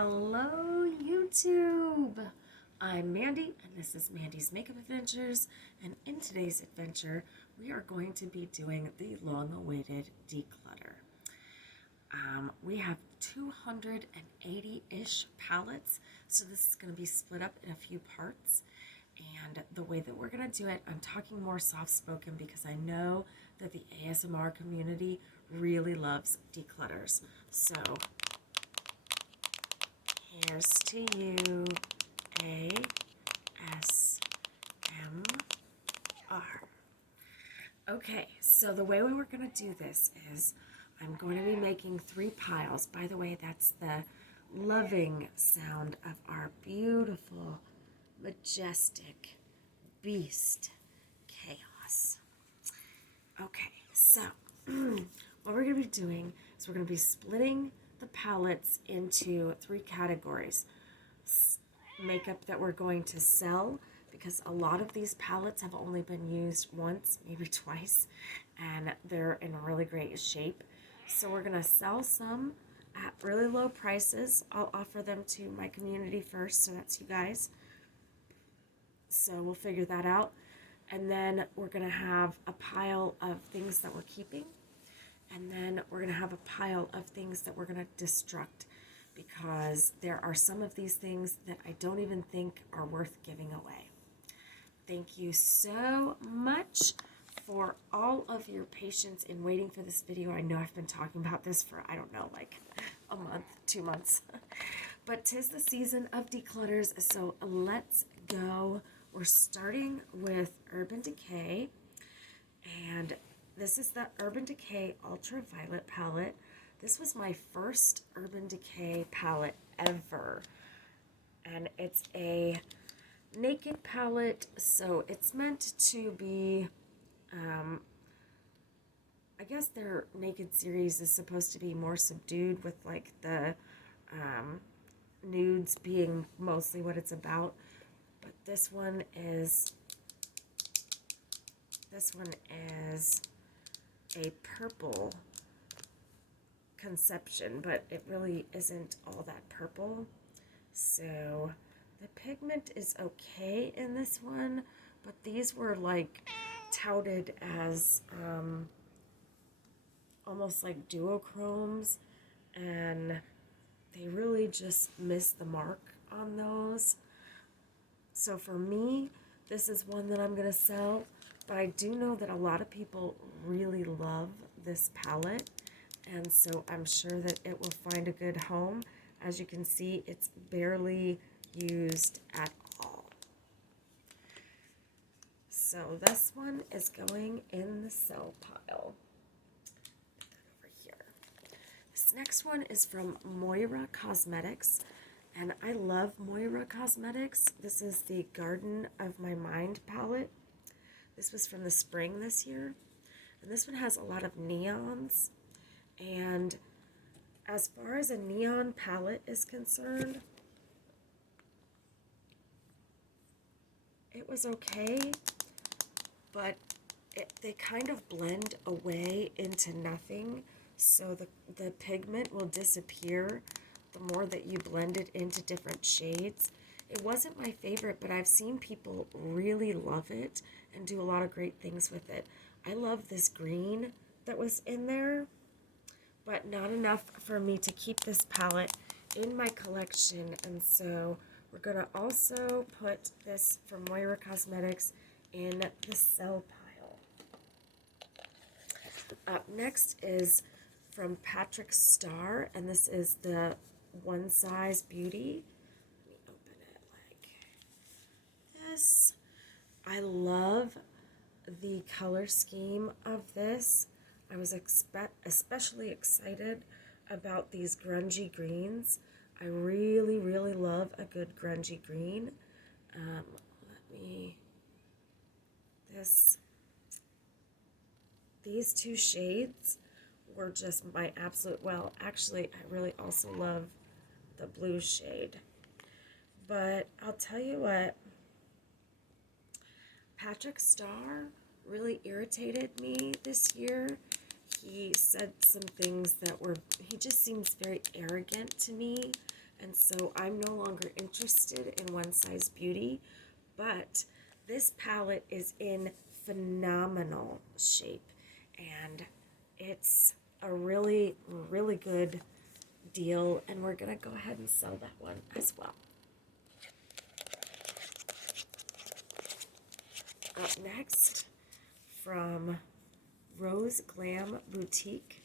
Hello, YouTube! I'm Mandy, and this is Mandy's Makeup Adventures, and in today's adventure, we are going to be doing the long-awaited declutter. We have 280-ish palettes, so this is going to be split up in a few parts, and the way that we're going to do it, I'm talking more soft-spoken because I know that the A.S.M.R community really loves declutters, so here's to you, A.S.M.R. Okay, so the way we were going to do this is I'm going to be making 3 piles. By the way, that's the loving sound of our beautiful, majestic beast chaos. Okay, so what we're going to be doing is we're going to be splitting the palettes into 3 categories. Makeup that we're going to sell, because a lot of these palettes have only been used once, maybe twice, and they're in really great shape. So we're going to sell some at really low prices. I'll offer them to my community first, so that's you guys. So we'll figure that out. And then we're going to have a pile of things that we're keeping. And then we're going to have a pile of things that we're going to destruct, because there are some of these things that I don't even think are worth giving away. Thank you so much for all of your patience in waiting for this video. I know I've been talking about this for, I don't know, like a month, 2 months. But 'tis the season of declutters, so let's go. We're starting with Urban Decay, and this is the Urban Decay Ultraviolet palette. This was my first Urban Decay palette ever, and it's a naked palette, so it's meant to be, I guess their naked series is supposed to be more subdued, with like the nudes being mostly what it's about, but this one is a purple conception, but it really isn't all that purple. So the pigment is okay in this one, but these were like touted as almost like duochromes, and they really just missed the mark on those. So for me, this is one that I'm going to sell, but I do know that a lot of people really love this palette, and so I'm sure that it will find a good home. As you can see, it's barely used at all. So this one is going in the sell pile. Put that over here. This next one is from Moira Cosmetics, and I love Moira Cosmetics. This is the Garden of My Mind palette. This was from the spring this year, and this one has a lot of neons. And as far as a neon palette is concerned, it was okay, but they kind of blend away into nothing, so the pigment will disappear the more that you blend it into different shades. It wasn't my favorite, but I've seen people really love it and do a lot of great things with it. I love this green that was in there, but not enough for me to keep this palette in my collection, and so we're going to also put this from Moira Cosmetics in the sell pile. Up next is from Patrick Starr, and this is the One Size Beauty. Let me open it like this. I love the color scheme of this. I was especially excited about these grungy greens. I really, really love a good grungy green. These 2 shades were just my absolute, well, actually, I really also love the blue shade. But I'll tell you what, Patrick Starr really irritated me this year. He said some things that were, he just seems very arrogant to me, and so I'm no longer interested in One Size Beauty, but this palette is in phenomenal shape, and it's a really, really good deal, and we're gonna go ahead and sell that one as well. Up next, from Rose Glam Boutique,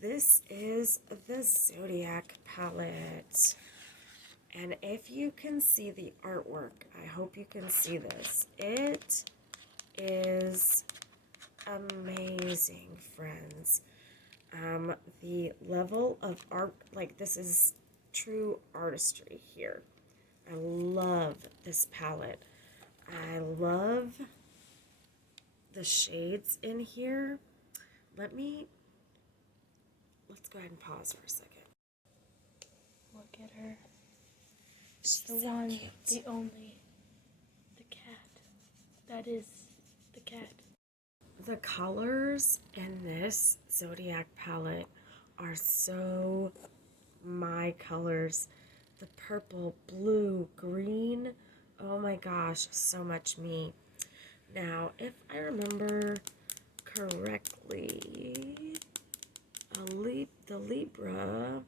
this is the Zodiac palette. And if you can see the artwork, I hope you can see this. It is amazing, friends. The level of art, like, this is true artistry here. I love this palette. I love the shades in here. Let's go ahead and pause for a second. Look at her. She's the one, cute. The only, the cat. That is the cat. The colors in this Zodiac palette are so my colors. The purple, blue, green. Oh my gosh, so much me. Now, if I remember correctly, the Libra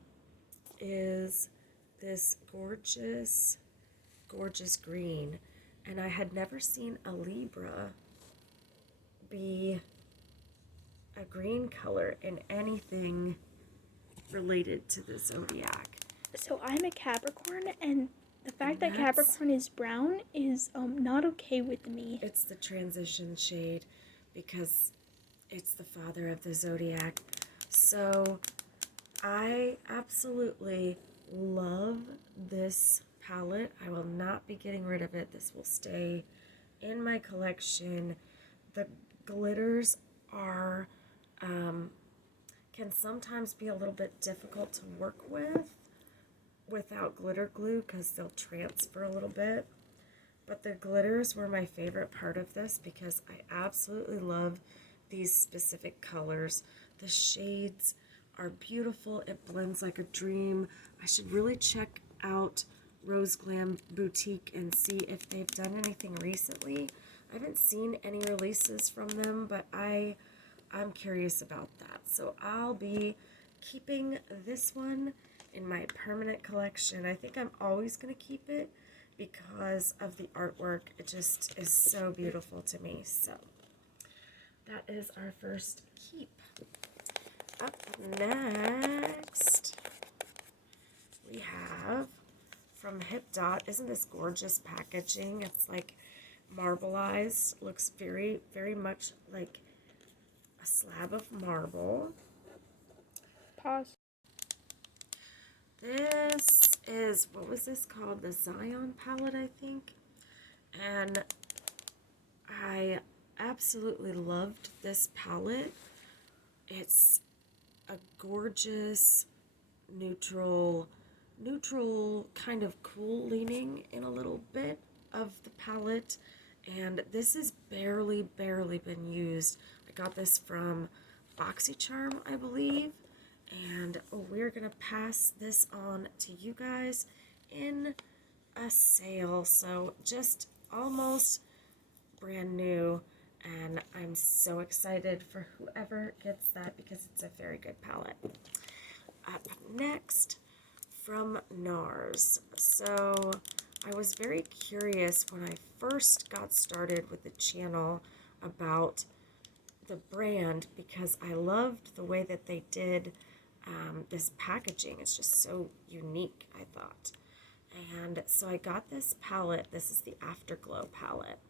is this gorgeous, gorgeous green. And I had never seen a Libra be a green color in anything related to the Zodiac. So I'm a Capricorn, and the fact that Capricorn is brown is not okay with me. It's the transition shade because it's the father of the Zodiac. So I absolutely love this palette. I will not be getting rid of it. This will stay in my collection. The glitters are can sometimes be a little bit difficult to work with without glitter glue because they'll transfer a little bit. But the glitters were my favorite part of this because I absolutely love these specific colors. The shades are beautiful. It blends like a dream. I should really check out Rose Glam Boutique and see if they've done anything recently. I haven't seen any releases from them, but I'm curious about that. So I'll be keeping this one in my permanent collection. I think I'm always going to keep it because of the artwork. It just is so beautiful to me. So that is our first keep. Up next, we have from HipDot. Isn't this gorgeous packaging? It's like marbleized. Looks very, very much like a slab of marble. Pause. This is, what was this called? The Zion palette, I think. And I absolutely loved this palette. It's a gorgeous neutral kind of cool leaning in a little bit of the palette, and this has barely been used. I got this from BoxyCharm, I believe, and we're gonna pass this on to you guys in a sale. So just almost brand new, and I'm so excited for whoever gets that because it's a very good palette. Up next, from Nars. So I was very curious when I first got started with the channel about the brand because I loved the way that they did this packaging. It's just so unique, I thought. And so I got this palette. This is the Afterglow palette.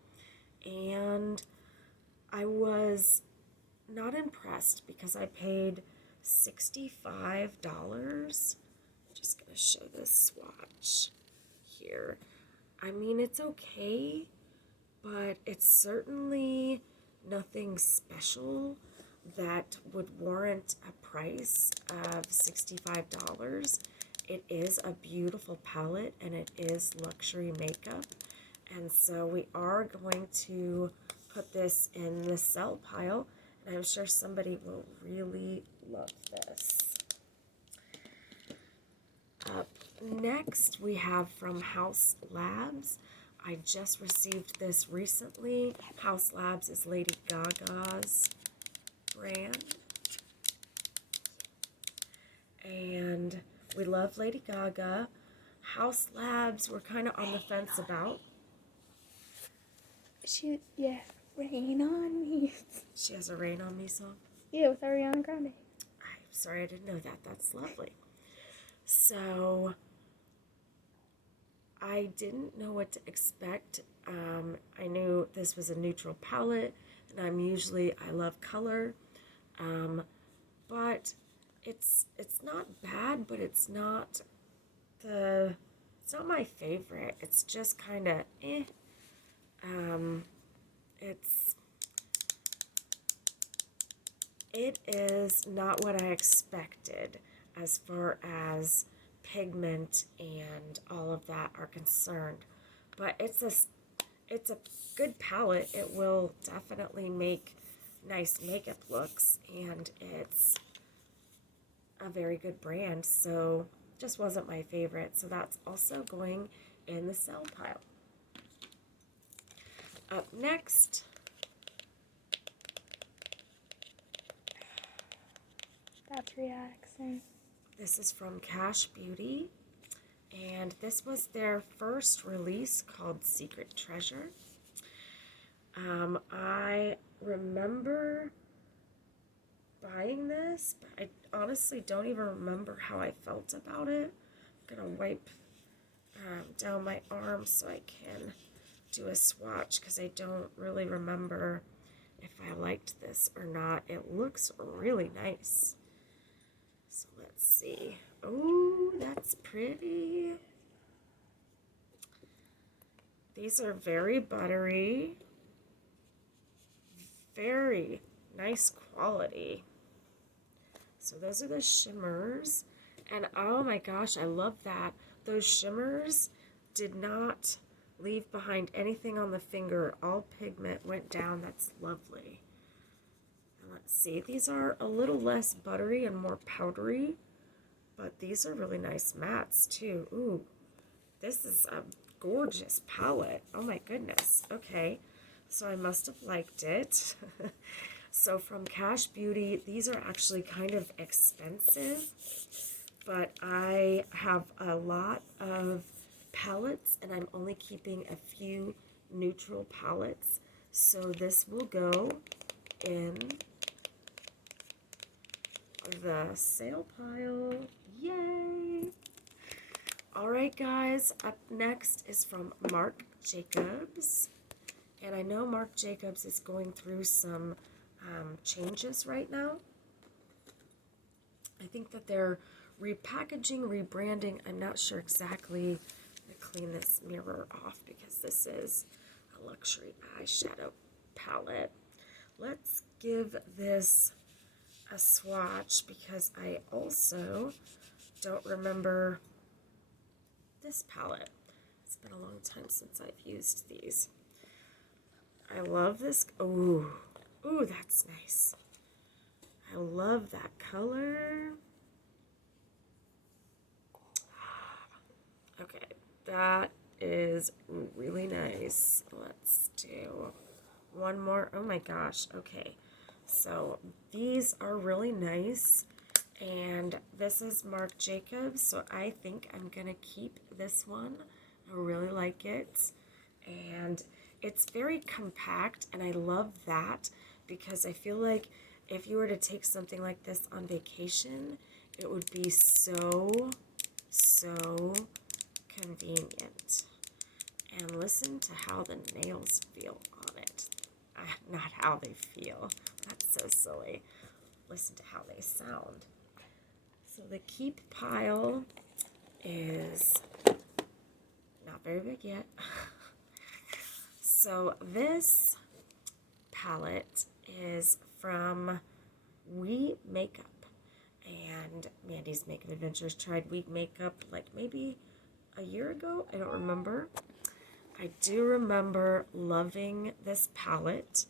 And I was not impressed because I paid $65. I'm just going to show this swatch here. I mean, it's okay, but it's certainly nothing special that would warrant a price of $65. It is a beautiful palette and it is luxury makeup. And so we are going to put this in the sell pile, and I'm sure somebody will really love this. Up next we have from Haus Labs. I just received this recently. Haus Labs is Lady Gaga's brand. And we love Lady Gaga. Haus Labs we're kind of on the fence about. Yeah, Rain on Me. She has a Rain on Me song? Yeah, with Ariana Grande. I'm sorry I didn't know that. That's lovely. So I didn't know what to expect. I knew this was a neutral palette, and I love color, but it's not bad, but it's not my favorite. It's just kind of eh. It is not what I expected as far as pigment and all of that are concerned. But it's a good palette. It will definitely make nice makeup looks, and it's a very good brand, so just wasn't my favorite. So that's also going in the sell pile. Up next, That's relaxing. this is from Cash Beauty, and this was their first release called Secret Treasure. I remember buying this, but I honestly don't even remember how I felt about it. I'm gonna wipe down my arm so I can do a swatch, because I don't really remember if I liked this or not. It looks really nice. So let's see. Oh, that's pretty. These are very buttery. Very nice quality. So those are the shimmers. And oh my gosh, I love that. Those shimmers did not leave behind anything on the finger. All pigment went down. That's lovely. And let's see. These are a little less buttery and more powdery. But these are really nice mattes too. Ooh, this is a gorgeous palette. Oh my goodness. Okay. So I must have liked it. So from Cash Beauty, these are actually kind of expensive, but I have a lot of palettes, and I'm only keeping a few neutral palettes. So this will go in the sale pile. Yay! Alright guys, up next is from Marc Jacobs. And I know Marc Jacobs is going through some changes right now. I think that they're repackaging, rebranding. I'm not sure exactly. I'm going to clean this mirror off because this is a luxury eyeshadow palette. Let's give this a swatch because I also don't remember this palette. It's been a long time since I've used these. I love this. Ooh, that's nice. I love that color. Okay, that is really nice. Let's do one more. Oh my gosh. Okay, so these are really nice. And this is Marc Jacobs, so I think I'm gonna keep this one. I really like it. And it's very compact, and I love that because I feel like if you were to take something like this on vacation, it would be so convenient. And listen to how the nails feel on it. Not how they feel. That's so silly. Listen to how they sound. So the keep pile is not very big yet. So this palette is from We Makeup, and Mandy's Makeup Adventures tried We Makeup like maybe a year ago. I don't remember. I do remember loving this palette.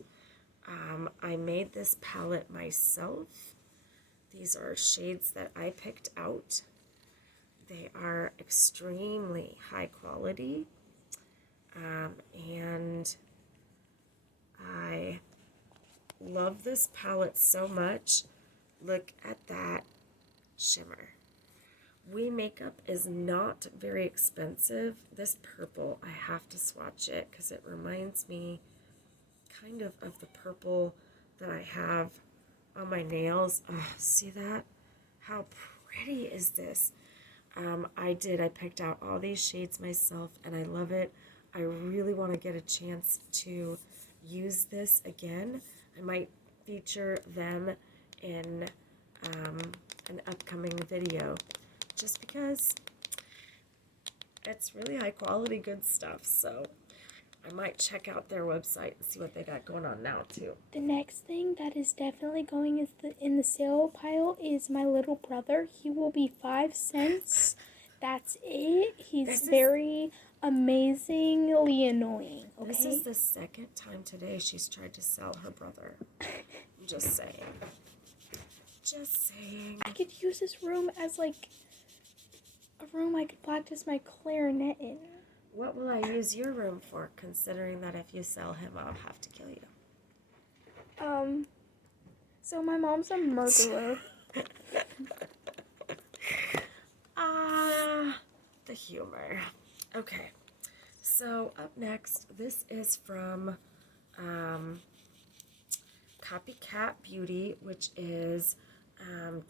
I made this palette myself. These are shades that I picked out. They are extremely high quality, and I love this palette so much. Look at that shimmer. We Makeup is not very expensive. This purple, I have to swatch it because it reminds me kind of the purple that I have on my nails. Oh, see that? How pretty is this? I picked out all these shades myself and I love it. I really want to get a chance to use this again. I might feature them in an upcoming video just because it's really high quality good stuff. So I might check out their website and see what they got going on now too. The next thing that is definitely going in the sale pile is my little brother. He will be 5 cents. That's it. He's very amazingly annoying. Okay? This is the second time today she's tried to sell her brother. I'm just saying. Just saying. I could use this room as like a room I could practice my clarinet in. What will I use your room for, considering that if you sell him, I'll have to kill you? So my mom's a murderer. The humor. Okay, so up next, this is from Copycat Beauty, which is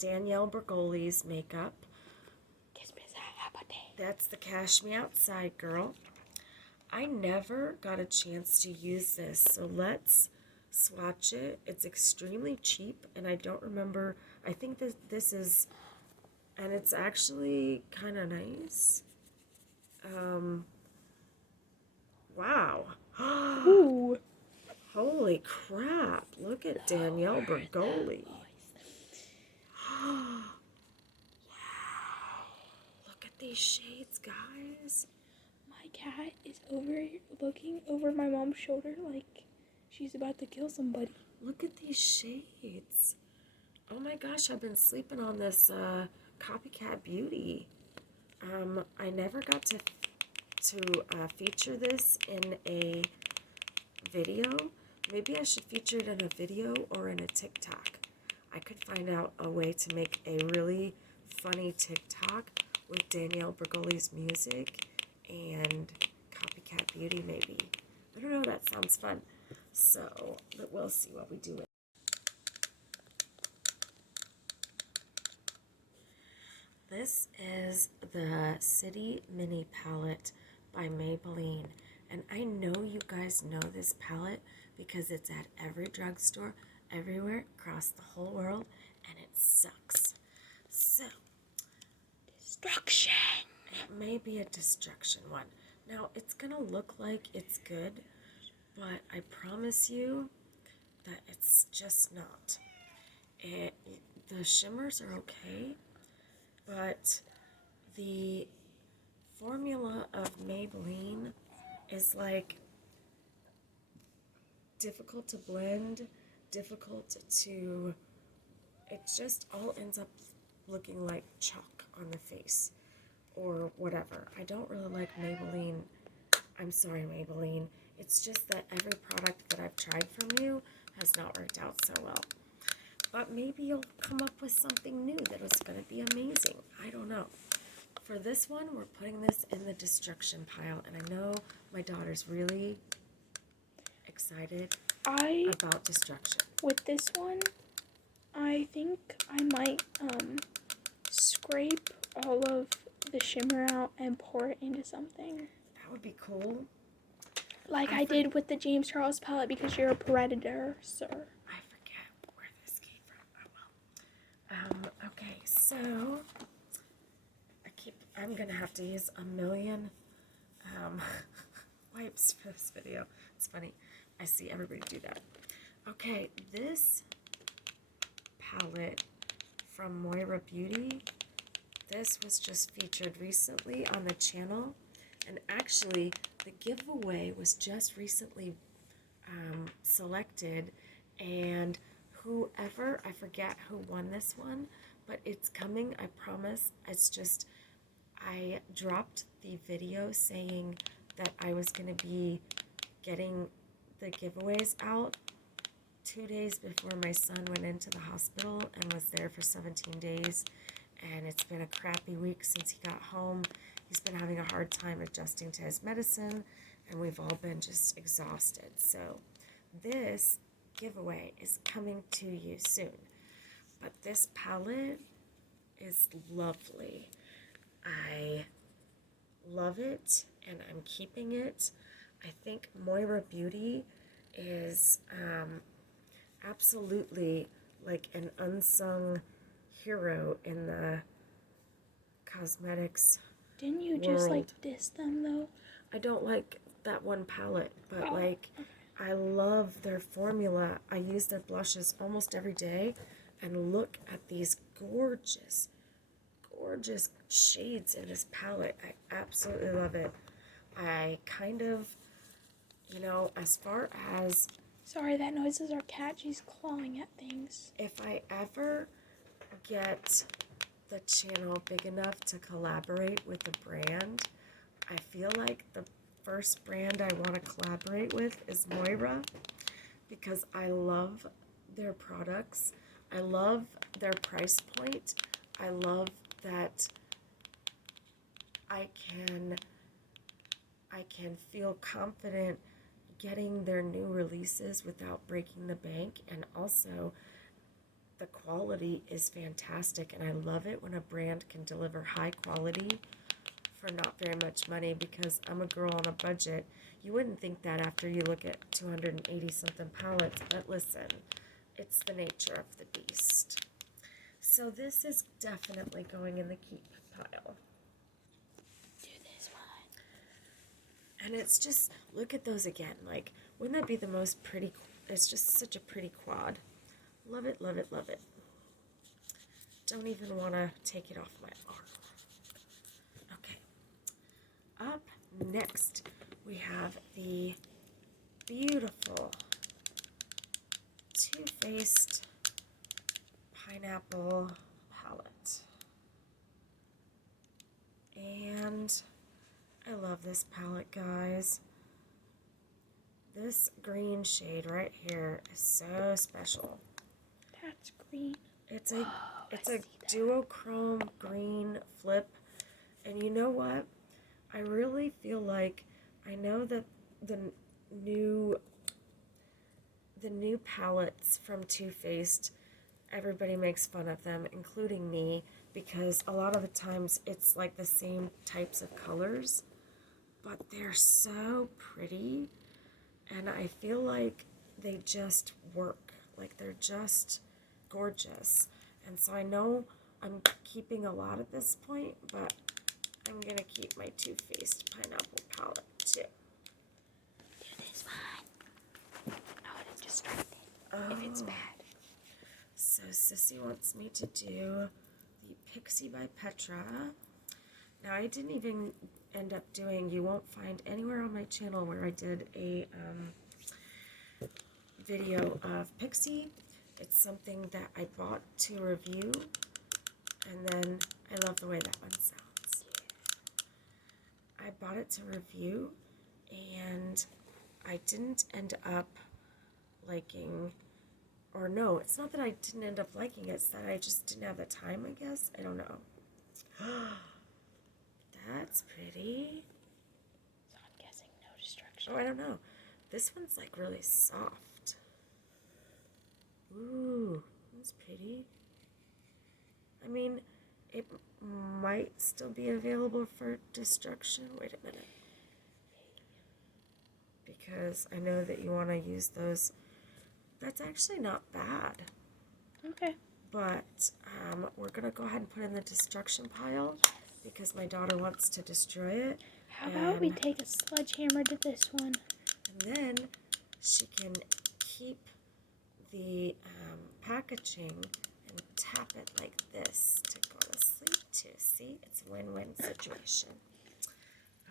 Danielle Bergoli's makeup. That's the Cash Me Outside girl. I never got a chance to use this, so let's swatch it. It's extremely cheap, and I don't remember. I think that this is, and it's actually kind of nice. Wow. Ooh. Holy crap. Look at Danielle Bergoli. Wow. Look at these shades, guys. My cat is looking over my mom's shoulder like she's about to kill somebody. Look at these shades. Oh my gosh, I've been sleeping on this Copycat Beauty. I never got to feature this in a video. Maybe I should feature it in a video or in a TikTok. I could find out a way to make a really funny TikTok with Danielle Bergoli's music and Copycat Beauty, maybe. I don't know, that sounds fun. So, but we'll see what we do with it. This is the City Mini Palette by Maybelline. And I know you guys know this palette because it's at every drugstore, everywhere, across the whole world, and it sucks. So, Destruction. It may be a destruction one. Now, it's gonna look like it's good, but I promise you that it's just not. The shimmers are okay, but the formula of Maybelline is like difficult to blend, difficult to, it just all ends up looking like chalk on the face or whatever. I don't really like Maybelline. I'm sorry, Maybelline. It's just that every product that I've tried from you has not worked out so well. But maybe you'll come up with something new that is going to be amazing. I don't know. For this one, we're putting this in the destruction pile, and I know my daughter's really excited about destruction. With this one, I think I might scrape all of the shimmer out and pour it into something. That would be cool. Like I did with the James Charles palette because you're a predator, sir. I forget where this came from. Oh well. Okay, so I'm gonna have to use a million wipes for this video. It's funny. I see everybody do that. Okay, this palette from Moira Beauty, this was just featured recently on the channel, and actually the giveaway was just recently selected, and whoever, I forget who won this one, but it's coming, I promise. It's just, I dropped the video saying that I was going to be getting the giveaways out 2 days before my son went into the hospital and was there for 17 days. And it's been a crappy week since he got home. He's been having a hard time adjusting to his medicine, and we've all been just exhausted. So this giveaway is coming to you soon. But this palette is lovely. I love it, and I'm keeping it. I think Moira Beauty is absolutely like an unsung hero in the cosmetics Didn't you world. just like diss them though? I don't like that one palette, but okay. I love their formula. I use their blushes almost every day, and look at these gorgeous, gorgeous shades in this palette. I absolutely love it. I kind of, you know, as far as... Sorry, that noise is our cat. She's clawing at things. If I ever get the channel big enough to collaborate with a brand, I feel like the first brand I want to collaborate with is Moira, because I love their products. I love their price point. I love that I can feel confident getting their new releases without breaking the bank, and also the quality is fantastic, and I love it when a brand can deliver high quality for not very much money, because I'm a girl on a budget. You wouldn't think that after you look at 280 something palettes, but listen, it's the nature of the beast. So this is definitely going in the keep pile. Do this one. And it's just, look at those again. Like, wouldn't that be the most pretty? It's just such a pretty quad. Love it, love it, love it. Don't even want to take it off my arm. Okay. Up next, we have the beautiful Too Faced Pineapple palette. And I love this palette, guys. This green shade right here is so special. That's green. It's a duochrome green flip. And you know what? I really feel like, I know that the new palettes from Too Faced, everybody makes fun of them, including me, because a lot of the times it's like the same types of colors, but they're so pretty, and I feel like they just work. Like, they're just gorgeous. And so I know I'm keeping a lot at this point, but I'm gonna keep my Too Faced Pineapple palette too. Do this one. I want to distract it if it's bad. So Sissy wants me to do the Pixie by Petra. Now, I didn't even end up doing, you won't find anywhere on my channel where I did a video of Pixie. It's something that I bought to review, and then I love the way that one sounds. I bought it to review, and I didn't end up liking, or no, it's not that I didn't end up liking it, it's that I just didn't have the time, I guess. I don't know. That's pretty. So I'm guessing no destruction. Oh, I don't know. This one's like really soft. Ooh, that's pretty. I mean, it might still be available for destruction. Wait a minute. Because I know that you want to use those. That's actually not bad. Okay. But we're going to go ahead and put it in the destruction pile because my daughter wants to destroy it. How about we take a sledgehammer to this one? And then she can keep the packaging and tap it like this to go to sleep too. See? It's a win-win situation.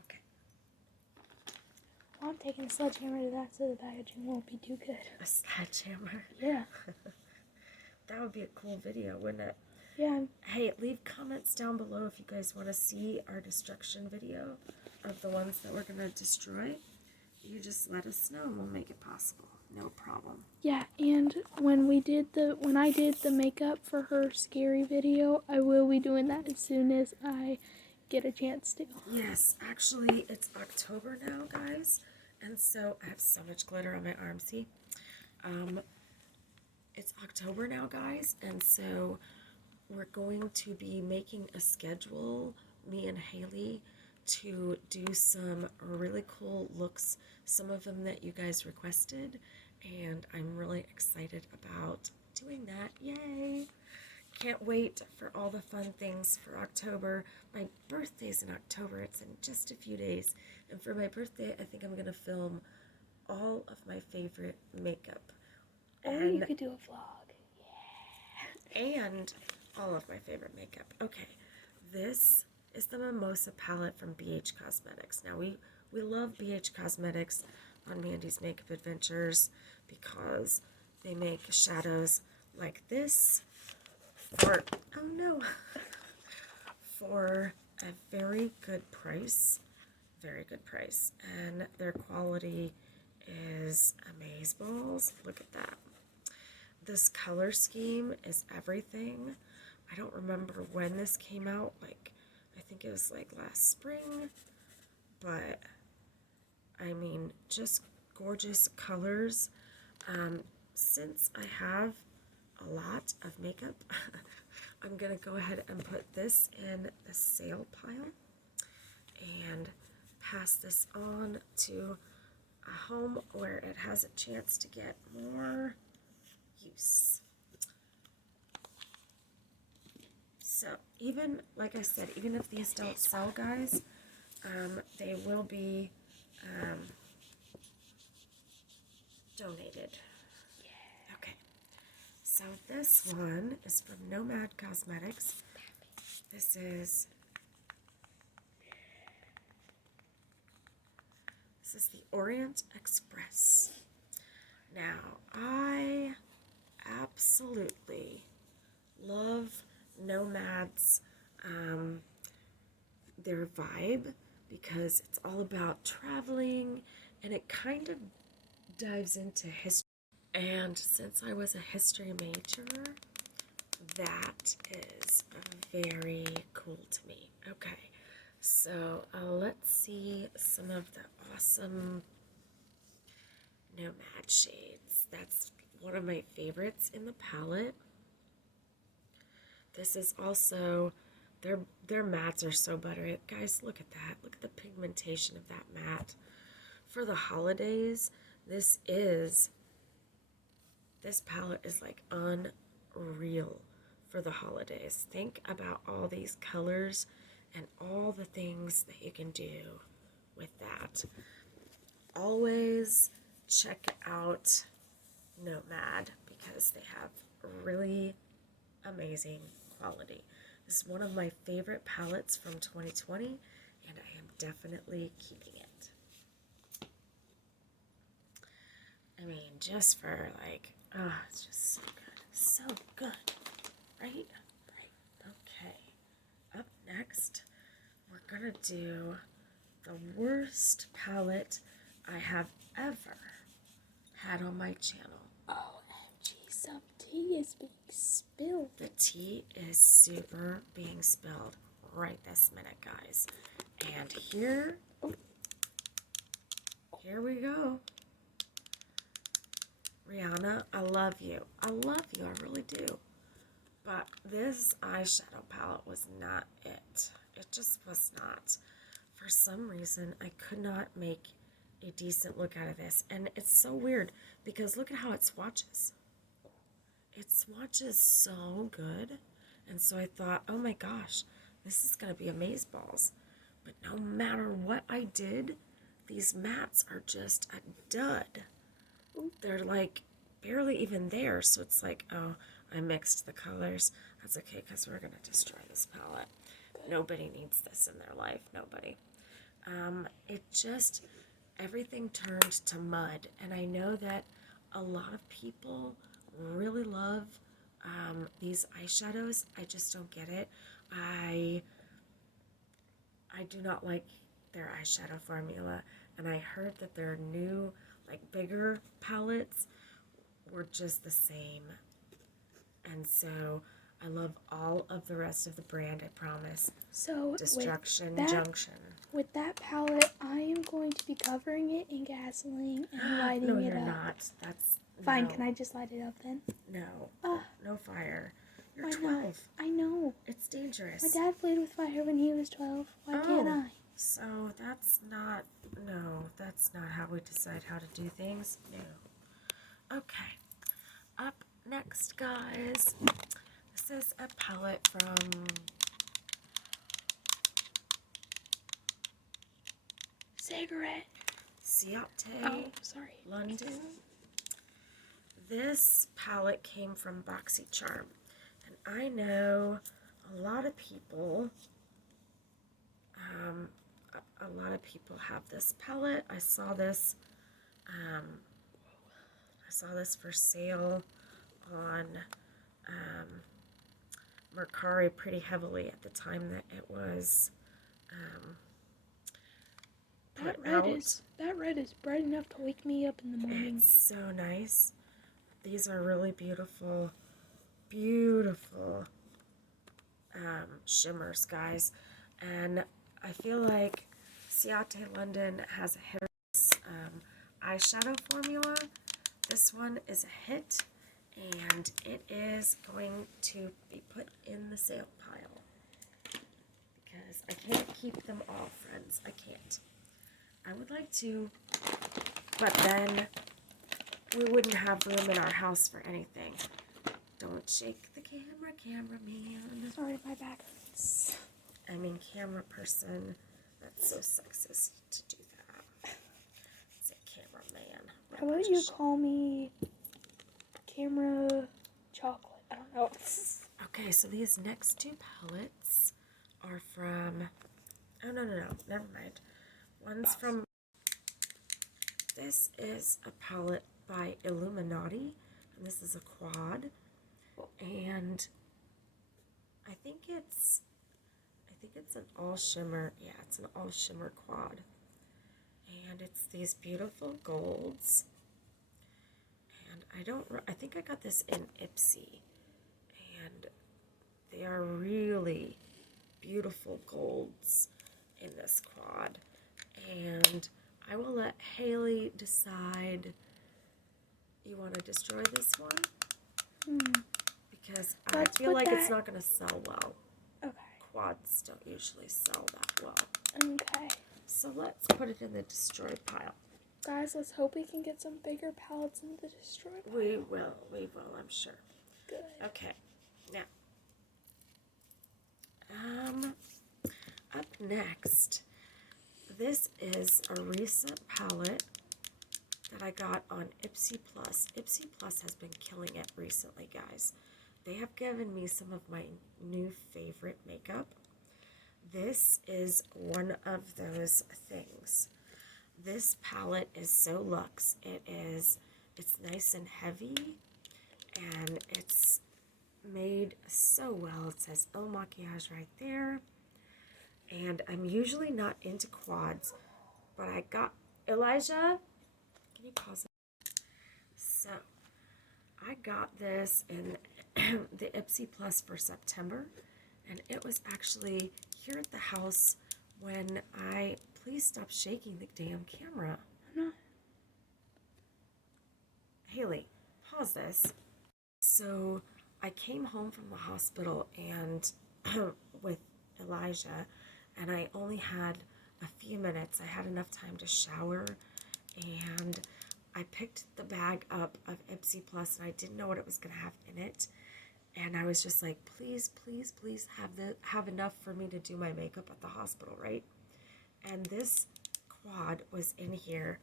Okay. Well, I'm taking a sledgehammer to that so the packaging won't be too good. A sledgehammer? Yeah. That would be a cool video, wouldn't it? Yeah. Hey, leave comments down below if you guys want to see our destruction video of the ones that we're going to destroy. You just let us know and we'll make it possible. No problem. Yeah, and when I did the makeup for her scary video, I will be doing that as soon as I get a chance to. Yes, actually, it's October now, guys. And so I have so much glitter on my arm, see? It's October now, guys. And so we're going to be making a schedule, me and Hailey, to do some really cool looks, some of them that you guys requested. And I'm really excited about doing that. Yay! Can't wait for all the fun things for October. My birthday's in October. It's in just a few days. And for my birthday, I think I'm going to film all of my favorite makeup. Or you could do a vlog. Yeah. And all of my favorite makeup. Okay, this is the Mimosa palette from BH Cosmetics. Now, we love BH Cosmetics on Mandy's Makeup Adventures because they make shadows like this for, oh no, for a very good price. Very good price. And their quality is amazeballs. Look at that. This color scheme is everything. I don't remember when this came out. Like, I think it was like last spring. But, I mean, just gorgeous colors. Since I have a lot of makeup, I'm going to go ahead and put this in the sale pile and pass this on to a home where it has a chance to get more use. So even, like I said, even if these don't sell, guys, they will be donated. Yeah. Okay. So this one is from Nomad Cosmetics. This is the Orient Express. Now, I absolutely love Nomad's, their vibe, because it's all about traveling and it kind of dives into history. And since I was a history major, that is very cool to me. Okay, so let's see some of the awesome Nomad shades. That's one of my favorites in the palette. This is also, their mattes are so buttery. Guys, look at that. Look at the pigmentation of that matte. For the holidays, this palette is like unreal for the holidays. Think about all these colors and all the things that you can do with that. Always check out Nomad because they have really amazing quality. This is one of my favorite palettes from 2020 and I am definitely keeping it. I mean, just for like, it's just so good. So good. Right? Right. Okay. Up next, we're gonna do the worst palette I have ever had on my channel. OMG, some tea is being spilled. The tea is super being spilled right this minute, guys. And here we go. Rihanna, I love you. I love you, I really do. But this eyeshadow palette was not it. It just was not. For some reason, I could not make a decent look out of this. And it's so weird because look at how it swatches. It swatches so good. And so I thought, oh my gosh, this is going to be amazeballs. But no matter what I did, these mattes are just a dud. They're like barely even there. So it's like, oh, I mixed the colors. That's okay because we're going to destroy this palette. Nobody needs this in their life. Nobody. It just, everything turned to mud. And I know that a lot of people really love these eyeshadows, I just don't get it. I do not like their eyeshadow formula, and I heard that their new, like, bigger palettes were just the same. And so I love all of the rest of the brand, I promise. So Destruction with that, Junction. With that palette, I am going to be covering it in gasoline and lighting no, it you're up. not. That's fine. no. Can I just light it up then? No. No fire. You're Why 12. not? I know. It's dangerous. My dad played with fire when he was 12. Why can't I? So that's not, no, that's not how we decide how to do things. No. Okay. Up next, guys. This is a palette from Cigarette. Ciate, Oh, sorry. London. This palette came from BoxyCharm, and I know a lot of people. A lot of people have this palette. I saw this for sale on Mercari pretty heavily at the time that it was put out. That red is bright enough to wake me up in the morning. It's so nice. These are really beautiful, beautiful shimmers, guys. And I feel like Ciate London has a hit or miss eyeshadow formula. This one is a hit, and it is going to be put in the sale pile because I can't keep them all, friends. I can't. I would like to, but then we wouldn't have room in our house for anything. Don't shake the cameraman. Sorry, my back hurts. I mean, camera person. That's so sexist to do that. Say cameraman. How about you call me camera chocolate? I don't know. Okay, so these next two palettes are from... Oh, no. Never mind. One's from... This is a palette by Illuminati, and this is a quad. And I think it's an all shimmer. Yeah, it's an all shimmer quad. And it's these beautiful golds. And I think I got this in Ipsy. And they are really beautiful golds in this quad. And I will let Hailey decide. You want to destroy this one? Because I feel like it's not going to sell well. Okay. Quads don't usually sell that well. Okay. So let's put it in the destroy pile. Guys, let's hope we can get some bigger palettes in the destroy pile. We will, I'm sure. Good. Okay, now, up next, this is a recent palette that I got on Ipsy Plus. Ipsy Plus has been killing it recently, guys. They have given me some of my new favorite makeup. This is one of those things. This palette is so luxe. It's nice and heavy, and it's made so well. It says El Maquillage right there. And I'm usually not into quads, but I got... Elijah, can you pause it? So, I got this in the Ipsy Plus for September, and it was actually here at the house when I... Please stop shaking the damn camera. I'm not. Hailey, pause this. So I came home from the hospital and with Elijah, and I only had a few minutes. I had enough time to shower, and I picked the bag up of Ipsy Plus, and I didn't know what it was going to have in it. And I was just like, please have enough for me to do my makeup at the hospital, right? And this quad was in here,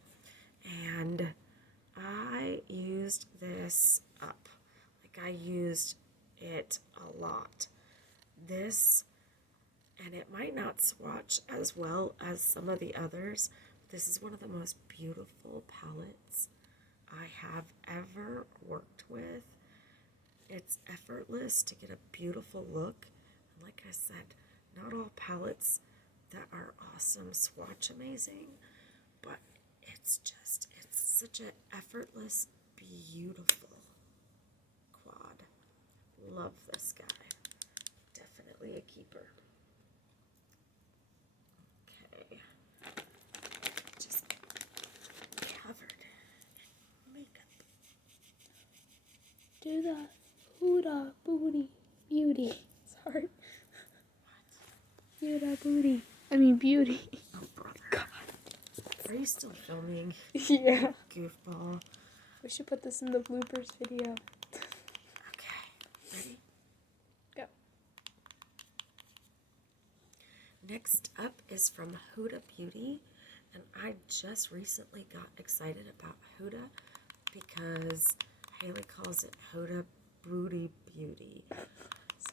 and I used this up. Like, I used it a lot. This, and it might not swatch as well as some of the others. This is one of the most beautiful palettes I have ever worked with. it's effortless to get a beautiful look. And like I said, not all palettes that are awesome swatch amazing, but it's such an effortless, beautiful quad. Love this guy. Definitely a keeper. Okay. Just covered in makeup. Do the Huda Beauty. Sorry. What? Huda Beauty. I mean beauty. Oh, brother. God. Are you still filming? Yeah. Goofball. We should put this in the bloopers video. Okay. Ready? Go. Next up is from Huda Beauty, and I just recently got excited about Huda because Hailey calls it Huda Beauty.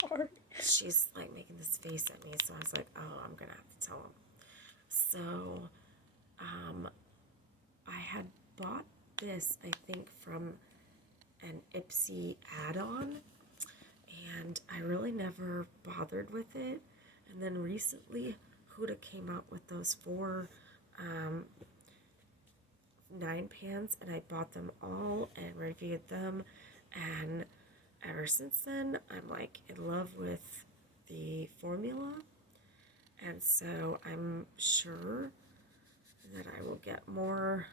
Sorry. She's like making this face at me, so I was like, oh, I'm gonna have to tell him. So, I had bought this, I think, from an Ipsy add-on, and I really never bothered with it. And then recently, Huda came out with those 4 9 pans, and I bought them all and reviewed them. And ever since then, I'm like in love with the formula. And so I'm sure that I will get more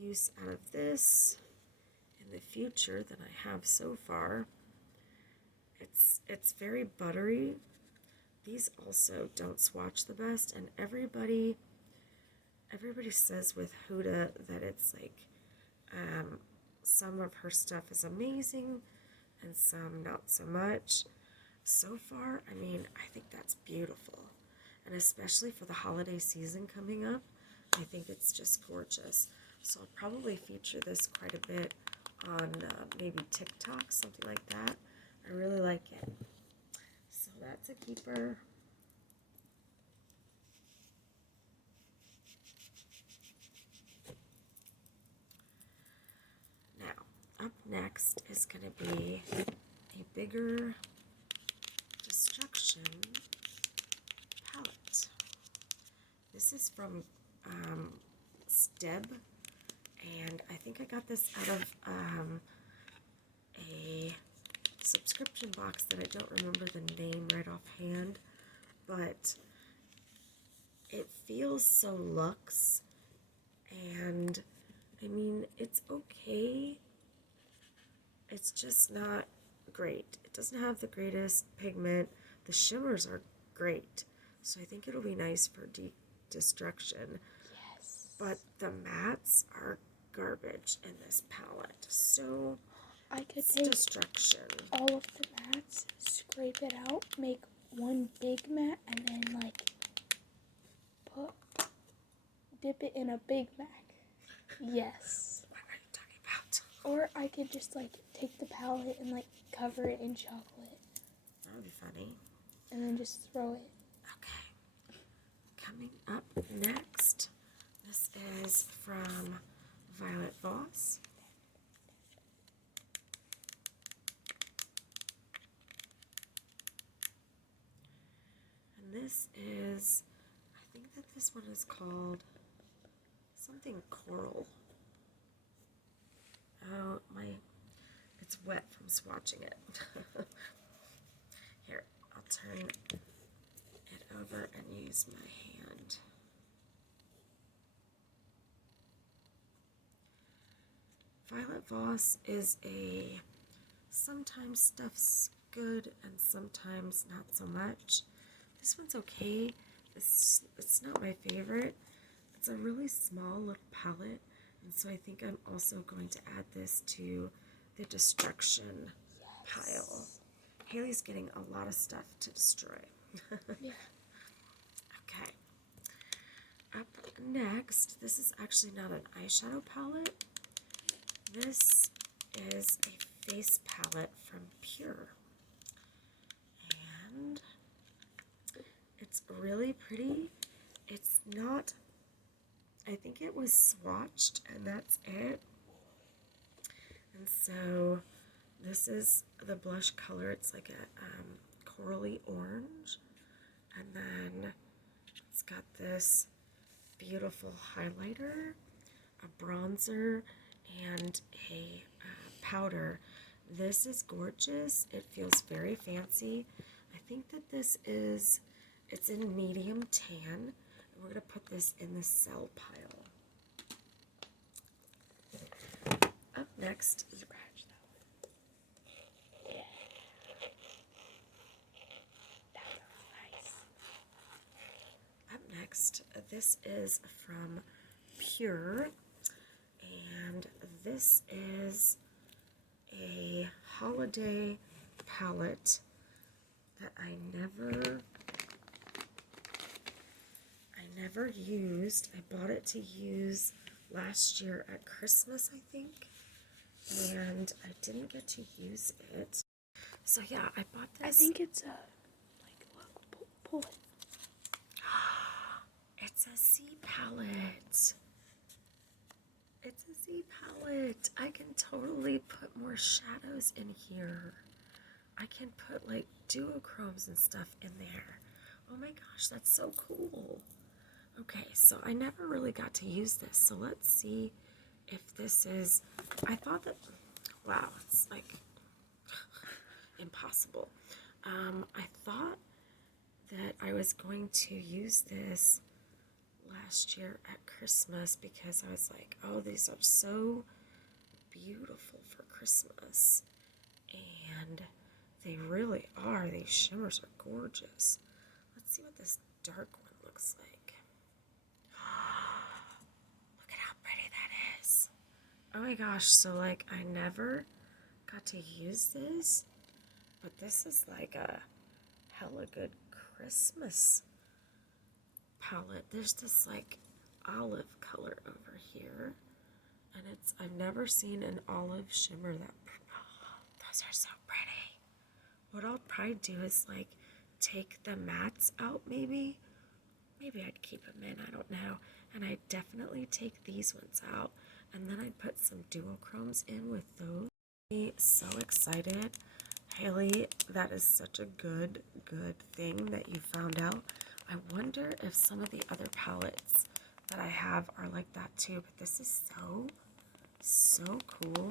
use out of this in the future than I have so far. It's very buttery. These also don't swatch the best, and everybody says with Huda that it's like some of her stuff is amazing and some not so much. So far, I mean, I think that's beautiful, and especially for the holiday season coming up, I think it's just gorgeous. So I'll probably feature this quite a bit on maybe TikTok, something like that. I really like it. So that's a keeper. Now, up next is going to be a bigger Destruction palette. This is from Steb, and I think I got this out of a subscription box that I don't remember the name right offhand, but it feels so luxe, and I mean, it's okay. It's just not great. It doesn't have the greatest pigment. The shimmers are great, so I think it'll be nice for destruction. Yes. But the mattes are garbage in this palette. So I could take destruction. all of the mattes, scrape it out, make one big matte, and then like dip it in a Big Mac. Yes. What are you talking about? Or I could just like take the palette and like cover it in chocolate. That would be funny. And then just throw it. Okay. Coming up next, this is from Violet Voss. And this is, I think that this one is called something coral. Oh, it's wet from swatching it. Here, I'll turn it over and use my hand. Violet Voss is a sometimes stuff's good and sometimes not so much. This one's okay. It's not my favorite. It's a really small little palette, and so I think I'm also going to add this to the destruction pile. Hailey's getting a lot of stuff to destroy. Yeah. Okay. Up next, this is actually not an eyeshadow palette. This is a face palette from Pure. And it's really pretty. It's not, I think it was swatched and that's it. And so this is the blush color. It's like a corally orange. And then it's got this beautiful highlighter, a bronzer, and a powder. This is gorgeous. It feels very fancy. I think that this is, it's in medium tan. And we're going to put this in the sell pile. Up next, Scratch that one. Yeah. That looks nice. Up next, this is from Pure, and this is a holiday palette that I never used. I bought it to use last year at Christmas, I think, and I didn't get to use it. So yeah, I bought this. I think it's a, like, look, pull it. It's a C palette. It's a Z palette. I can totally put more shadows in here. I can put like duochromes and stuff in there. Oh my gosh, that's so cool. Okay, so I never really got to use this. So let's see if this is, I thought that, wow, it's like impossible. I thought that I was going to use this last year at Christmas because I was like, oh, these are so beautiful for Christmas. And they really are. These shimmers are gorgeous. Let's see what this dark one looks like. Look at how pretty that is. Oh my gosh, so like I never got to use this, but this is like a hella good Christmas palette. There's this like olive color over here, and it's, I've never seen an olive shimmer that, oh, those are so pretty. What I'll probably do is like take the mattes out, maybe I'd keep them in, I don't know, and I'd definitely take these ones out, and then I'd put some duochromes in with those. I'm so excited. Hailey, that is such a good thing that you found out. I wonder if some of the other palettes that I have are like that too, but this is so cool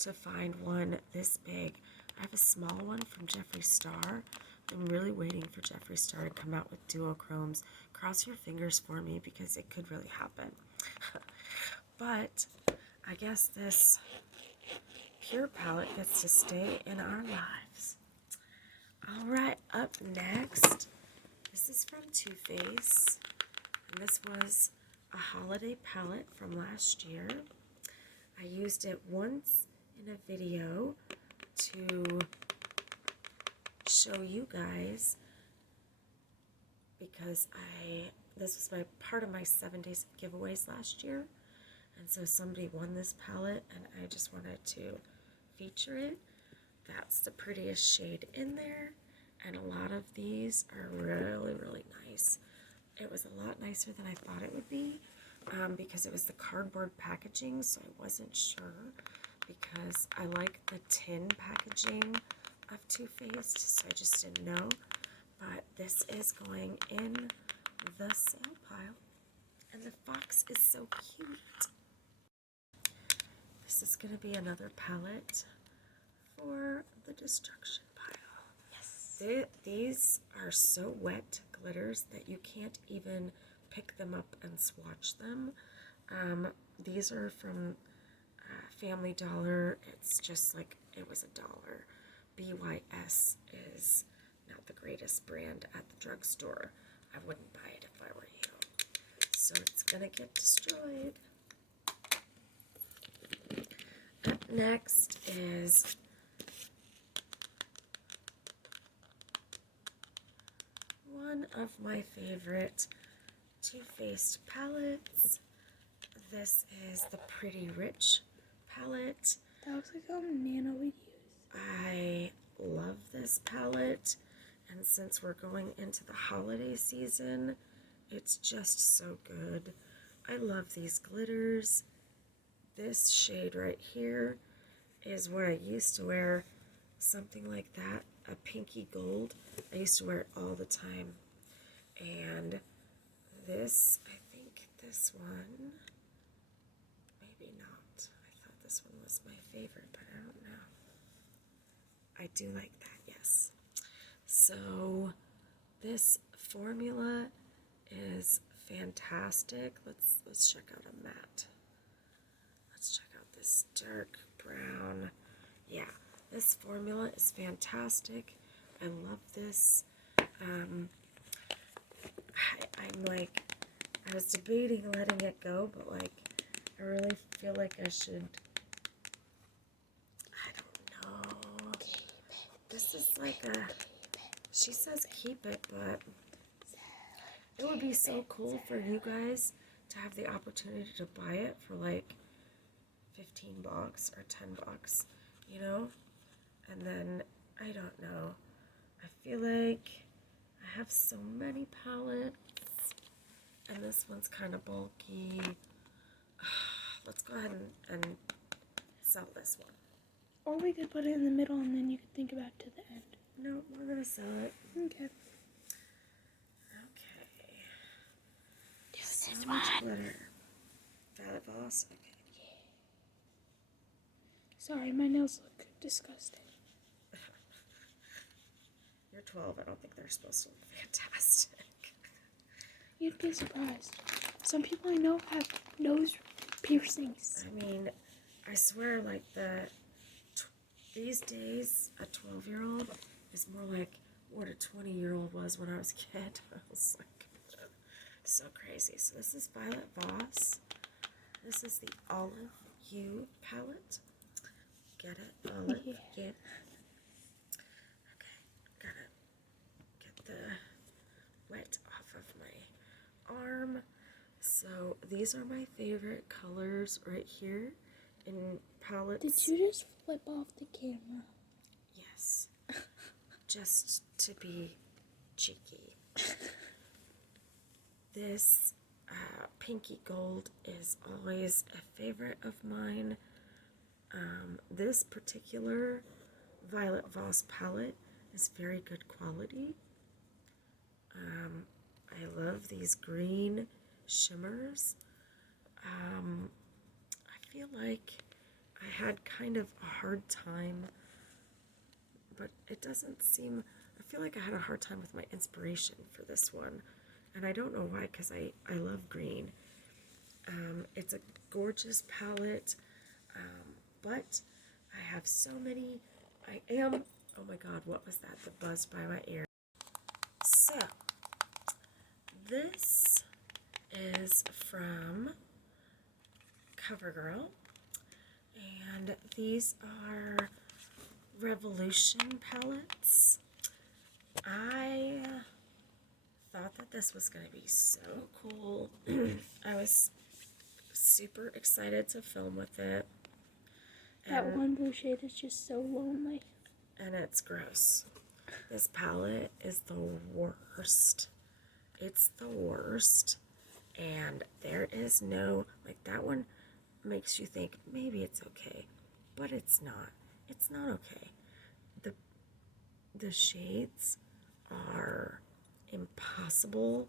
to find one this big. I have a small one from Jeffree Star. I'm really waiting for Jeffree Star to come out with duochromes. Cross your fingers for me because it could really happen. But I guess this Pure palette gets to stay in our lives. All right, up next, this is from Too Faced, and this was a holiday palette from last year. I used it once in a video to show you guys because this was my part of my 7 days of giveaways last year, and so somebody won this palette and I just wanted to feature it. That's the prettiest shade in there, and a lot of these are really nice. It was a lot nicer than I thought it would be because it was the cardboard packaging, so I wasn't sure because I like the tin packaging of Too Faced, so I just didn't know. But this is going in the sale pile, and the fox is so cute. This is going to be another palette for the destruction pile. Yes. These are so wet glitters that you can't even pick them up and swatch them. These are from Family Dollar. It's just like, it was $1. BYS is not the greatest brand at the drugstore. I wouldn't buy it if I were you. So it's gonna get destroyed. Up next is one of my favorite Too Faced palettes. This is the Pretty Rich palette. That looks like a Nana would use. I love this palette, and since we're going into the holiday season, it's just so good. I love these glitters. This shade right here is what I used to wear, something like that, a pinky gold. I used to wear it all the time. And this, I think this one, maybe not. I thought this one was my favorite, but I don't know. I do like that, yes. So this formula is fantastic. Let's check out a matte. Let's check out this dark brown. Yeah, this formula is fantastic. I love this. I'm like, I was debating letting it go, but like, I really feel like I should. I don't know. This is like a. She says keep it, but it would be so cool for you guys to have the opportunity to buy it for like $15 or $10, you know? And then, I don't know. I feel like I have so many palettes, and this one's kind of bulky. Let's go ahead and sell this one. Or we could put it in the middle and then you could think about it to the end. No, we're gonna sell it. Okay. Okay. Do this So one. much glitter. Voss? Okay. Sorry, my nails look disgusting. You're 12. I don't think they're supposed to look fantastic. You'd be surprised. Some people I know have nose piercings. I mean, I swear, like, these days, a 12-year-old is more like what a 20-year-old was when I was a kid. I was like, so crazy. So this is Violet Voss. This is the Olive Hue palette. Get it? Olive? Yeah. Yeah. Okay, gotta get the wet off of my arm. So these are my favorite colors right here in palettes. Did you just flip off the camera? Yes. Just to be cheeky. This pinky gold is always a favorite of mine. This particular Violet Voss palette is very good quality. I love these green shimmers. I feel like I had kind of a hard time, but it doesn't seem, I feel like I had a hard time with my inspiration for this one. And I don't know why, because I love green. It's a gorgeous palette, but I have so many, oh my god, what was that that buzzed by my ear? So, this is from CoverGirl, and these are Revolution palettes. I thought that this was going to be so cool. I was super excited to film with it. That one blue shade is just so lonely. And it's gross. This palette is the worst. It's the worst. And there is no, like, that one makes you think maybe it's okay, but it's not. It's not okay. The shades are impossible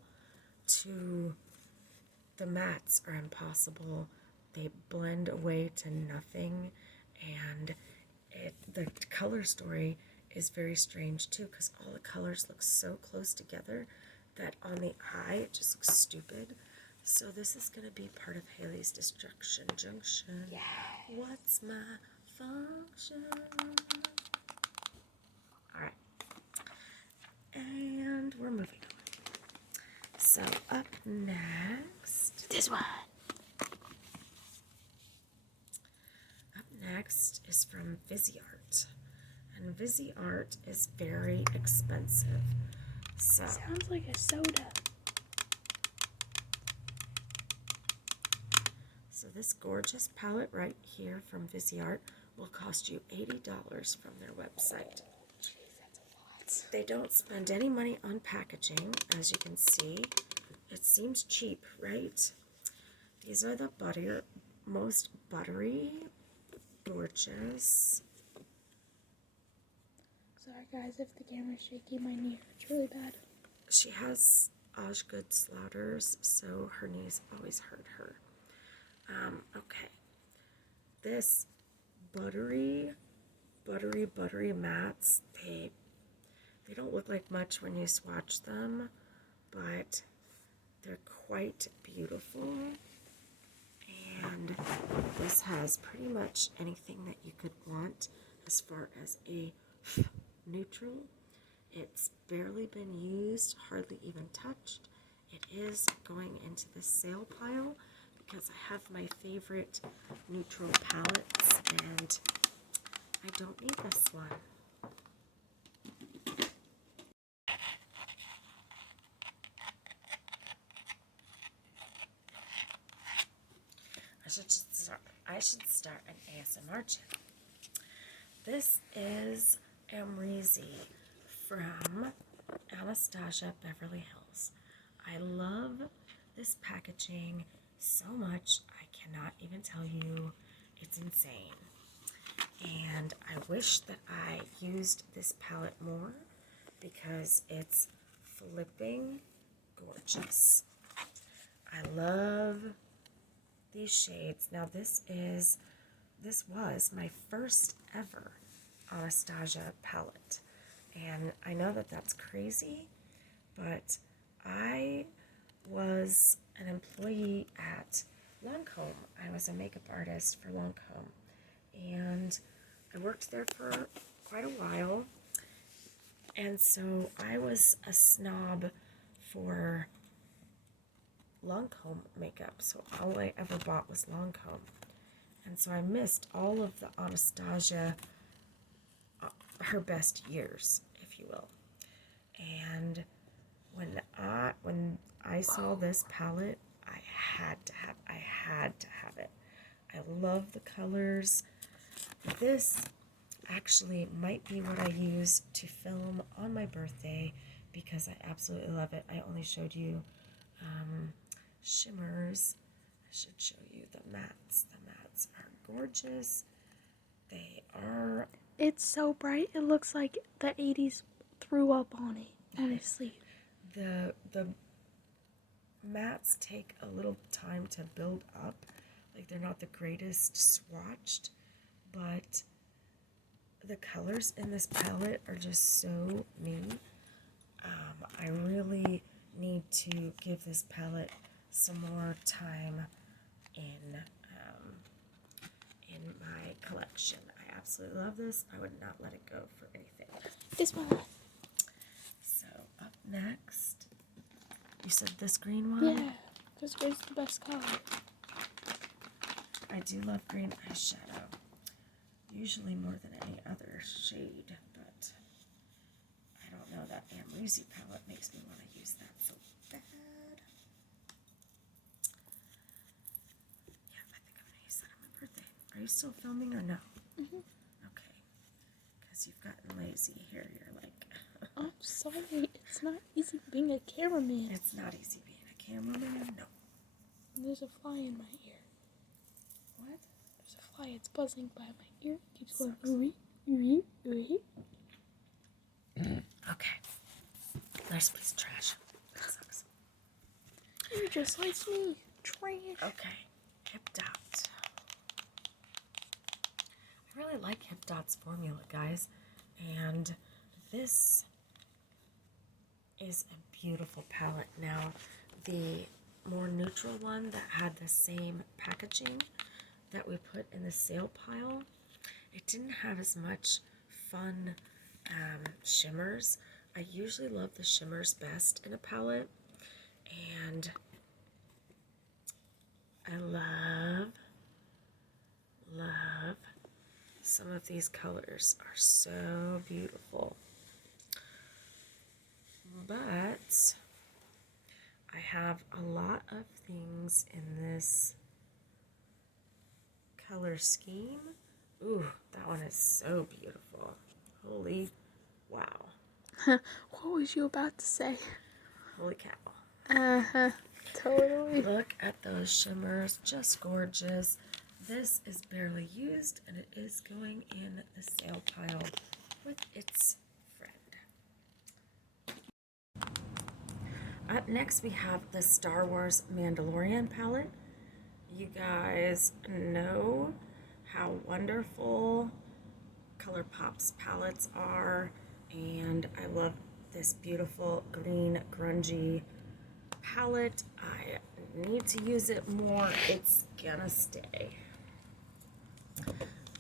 the mattes are impossible. They blend away to nothing, and the color story is very strange too, because all the colors look so close together that on the eye it just looks stupid. So this is going to be part of Hailey's Destruction Junction. Yeah. What's my function? Alright. And we're moving on. So up next. This one. Up next is from Viseart. And Viseart is very expensive. So Sounds like a soda. So this gorgeous palette right here from Viseart will cost you $80 from their website. Jeez, that's a lot. They don't spend any money on packaging, as you can see. It seems cheap, right? These are the most buttery gorgeous. Sorry guys, if the camera's shaky, my knee hurts really bad. She has Osgood Slaughters, so her knees always hurt her. Okay. This buttery mattes, they don't look like much when you swatch them, but they're quite beautiful. And this has pretty much anything that you could want as far as a neutral. It's barely been used, hardly even touched. It is going into the sale pile because I have my favorite neutral palettes and I don't need this one. I should start an A.S.M.R channel. This is Amrezy from Anastasia Beverly Hills. I love this packaging so much, I cannot even tell you. It's insane. And I wish that I used this palette more because it's flipping gorgeous. I love these shades. Now this was my first ever Anastasia palette. And I know that that's crazy, but I was an employee at Lancome. I was a makeup artist for Lancome. And I worked there for quite a while. And so I was a snob for Lancome makeup. So all I ever bought was Lancome. And so I missed all of the Anastasia, her best years, if you will. And when I saw this palette, I had to have it. I love the colors. This actually might be what I use to film on my birthday because I absolutely love it. I only showed you shimmers. I should show you the mattes. The mattes are gorgeous. They are... It's so bright, it looks like the 80s threw up on it, honestly. The mattes take a little time to build up. Like, they're not the greatest swatched, but the colors in this palette are just so me. I really need to give this palette some more time in my collection. I absolutely love this. I would not let it go for anything. This one. So up next, you said this green one? Yeah, because green's the best color. I do love green eyeshadow. Usually more than any other shade, but I don't know, that Amrezy palette makes me want to use that so bad. Yeah, I think I'm going to use that on my birthday. Are you still filming or no? Mm-hmm. Okay. Because you've gotten lazy here. You're like... I'm sorry. It's not easy being a cameraman. It's not easy being a cameraman? No. There's a fly in my ear. What? There's a fly. It's buzzing by my ear. It keeps going, ooey, ooey, ooey. Okay. There's a piece of trash. That sucks. You're just like me. Trash. Okay. HipDot. I really like HipDot's formula, guys. And this is a beautiful palette. Now, the more neutral one that had the same packaging that we put in the sale pile, it didn't have as much fun shimmers. I usually love the shimmers best in a palette, and I love some of these colors are so beautiful. But I have a lot of things in this color scheme. Ooh, that one is so beautiful. Holy wow. What was you about to say? Holy cow. Uh-huh. Totally. Look at those shimmers. Just gorgeous. this is barely used, and it is going in the sale pile with its friend. Up next, we have the Star Wars Mandalorian palette. You guys know how wonderful ColourPop's palettes are, and I love this beautiful green grungy palette. I need to use it more. It's gonna stay.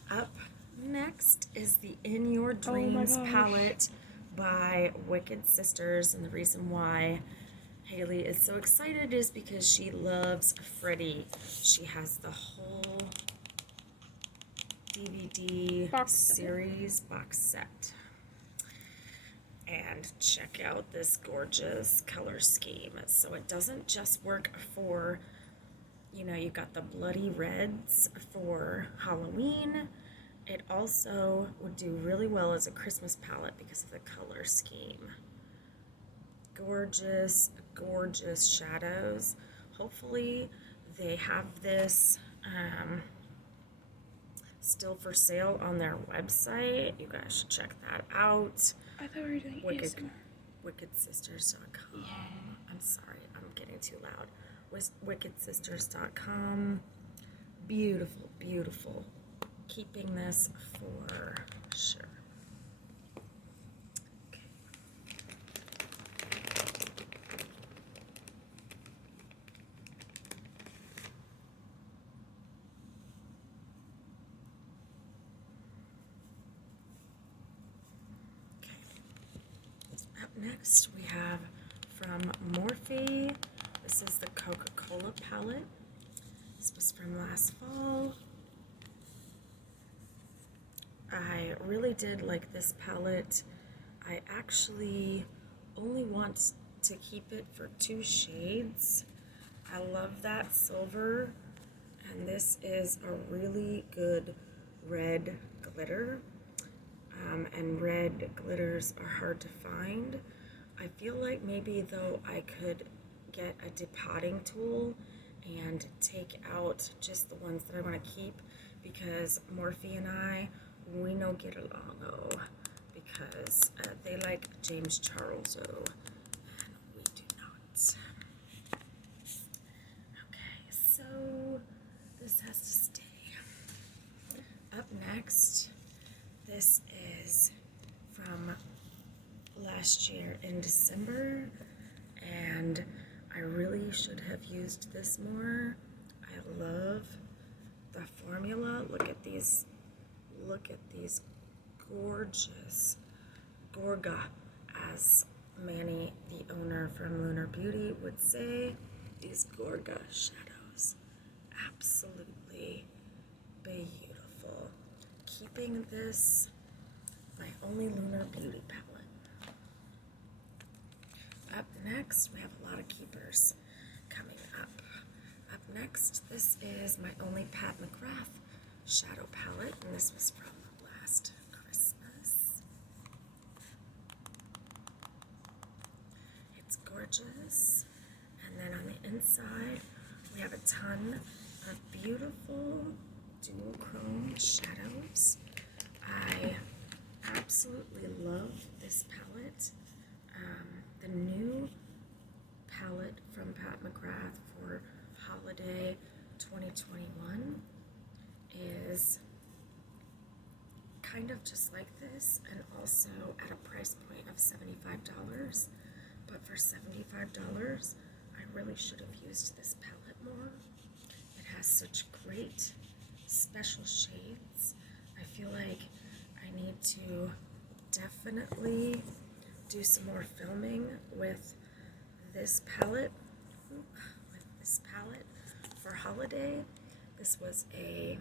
Up next is the In Your Dreams palette by Wicked Sisters, and the reason why Hailey is so excited is because she loves Freddie. She has the whole DVD series box set. And check out this gorgeous color scheme. So it doesn't just work for, you got the bloody reds for Halloween. It also would do really well as a Christmas palette because of the color scheme. Gorgeous, gorgeous shadows. Hopefully they have this still for sale on their website. You guys should check that out. I thought we were doing A.S.M.R. WickedSisters.com. Yeah. I'm sorry, I'm getting too loud. WickedSisters.com. Beautiful, beautiful. Keeping this for sure. Next, we have from Morphe. This is the Coca-Cola palette. This was from last fall. I really did like this palette. I actually only want to keep it for 2 shades. I love that silver, and this is a really good red glitter. And red glitters are hard to find. I feel like maybe though I could get a depotting tool and take out just the ones that I want to keep, because Morphe and I, we no get along because they like James Charles and we do not. Okay, so this has to stay. Up next, this is from last year in December, and I really should have used this more. I love the formula. Look at these gorgeous Gorga, as Manny, the owner from Lunar Beauty, would say. These Gorga shadows, absolutely beautiful. Keeping this my only Lunar Beauty palette. Up next, we have a lot of keepers coming up. Up next, this is my only Pat McGrath shadow palette, and this was from last Christmas. It's gorgeous. And then on the inside, we have a ton of beautiful dual chrome shadows. I absolutely love this palette. The new palette from Pat McGrath for Holiday 2021 is kind of just like this, and also at a price point of $75. But for $75, I really should have used this palette more. It has such great special shades. I feel like I need to definitely do some more filming with this palette. For holiday. This was a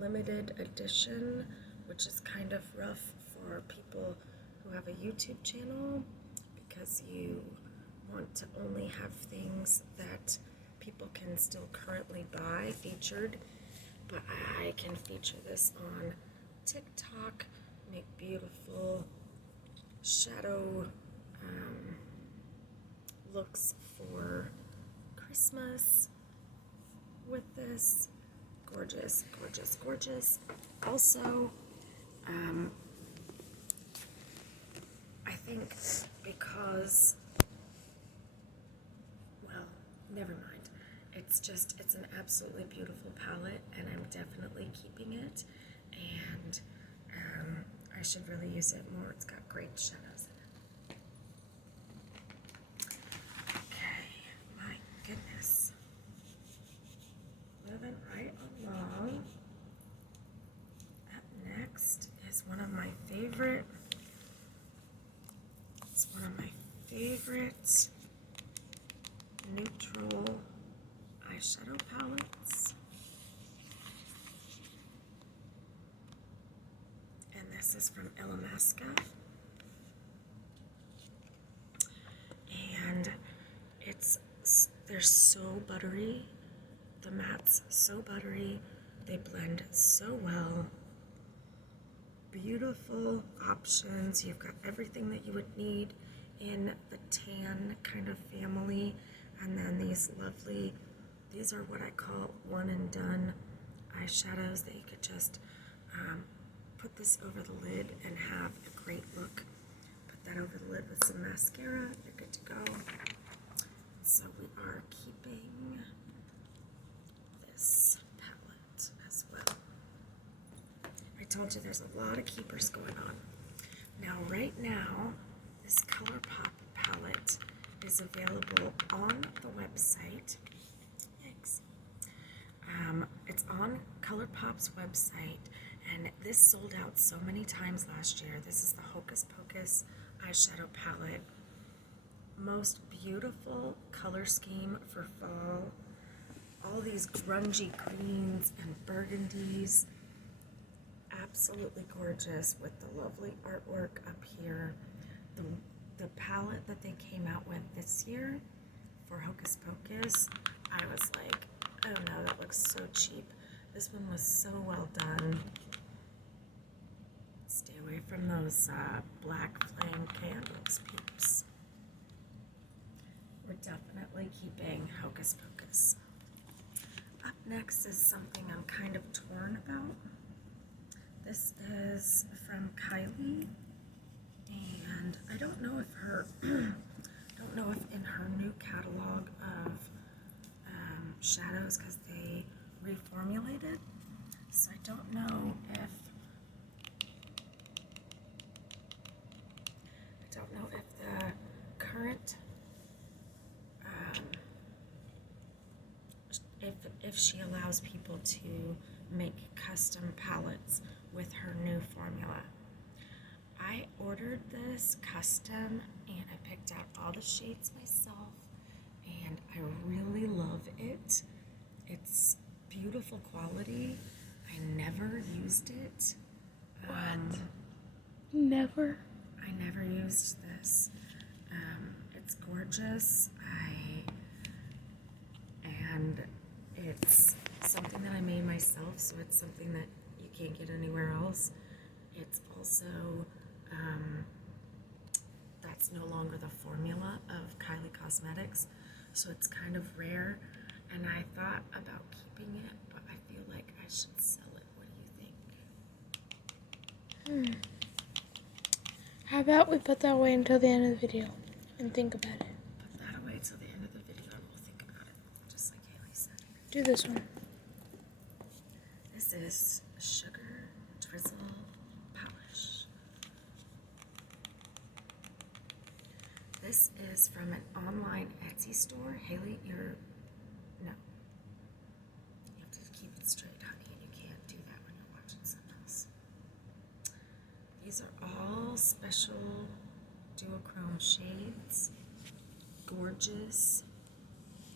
limited edition, which is kind of rough for people who have a YouTube channel, because you want to only have things that people can still currently buy featured. But I can feature this on TikTok, make beautiful shadow looks for Christmas with this gorgeous, gorgeous, gorgeous. Also, I think because, well, never mind. It's an absolutely beautiful palette, and I'm definitely keeping it. And I should really use it more. It's got great shadows in it. Okay, my goodness. Moving right along. Up next is one of my favorite. It's one of my favorite neutral eyeshadow palettes. And this is from Illamasqua. And they're so buttery. The mattes so buttery. They blend so well. Beautiful options. You've got everything that you would need in the tan kind of family. And then these are what I call one and done eyeshadows that you could just put this over the lid and have a great look. Put that over the lid with some mascara, you're good to go. So we are keeping this palette as well. I told you there's a lot of keepers going on. Now, right now, this ColourPop palette is available on the website. Yikes. It's on ColourPop's website, and this sold out so many times last year. This is the Hocus Pocus eyeshadow palette. Most beautiful color scheme for fall. All these grungy greens and burgundies. Absolutely gorgeous with the lovely artwork up here. The palette that they came out with this year for Hocus Pocus, I was like, oh no, that looks so cheap. This one was so well done. Stay away from those black flame candles, peeps. We're definitely keeping Hocus Pocus. Up next is something I'm kind of torn about. This is from Kylie, and I don't know if in her new catalog of shadows, because they reformulated, so I don't know if the current if she allows people to make custom palettes with her new formula. I ordered this custom and I picked out all the shades myself, and I really love it. It's beautiful quality. I never used it. What? Never? I never used this. It's gorgeous. And it's something that I made myself, so it's something that you can't get anywhere else. It's also, that's no longer the formula of Kylie Cosmetics, so it's kind of rare, and I thought about keeping it, but I feel like I should sell it. What do you think? How about we put that away until the end of the video and think about it? Put that away till the end of the video and we'll think about it, just like Hailey said. Do this one. This is Sugar Drizzle Polish. This is from an online Etsy store. Hailey, no. You have to keep it straight, honey, and you can't do that when you're watching something else. These are all special duochrome shades. Gorgeous.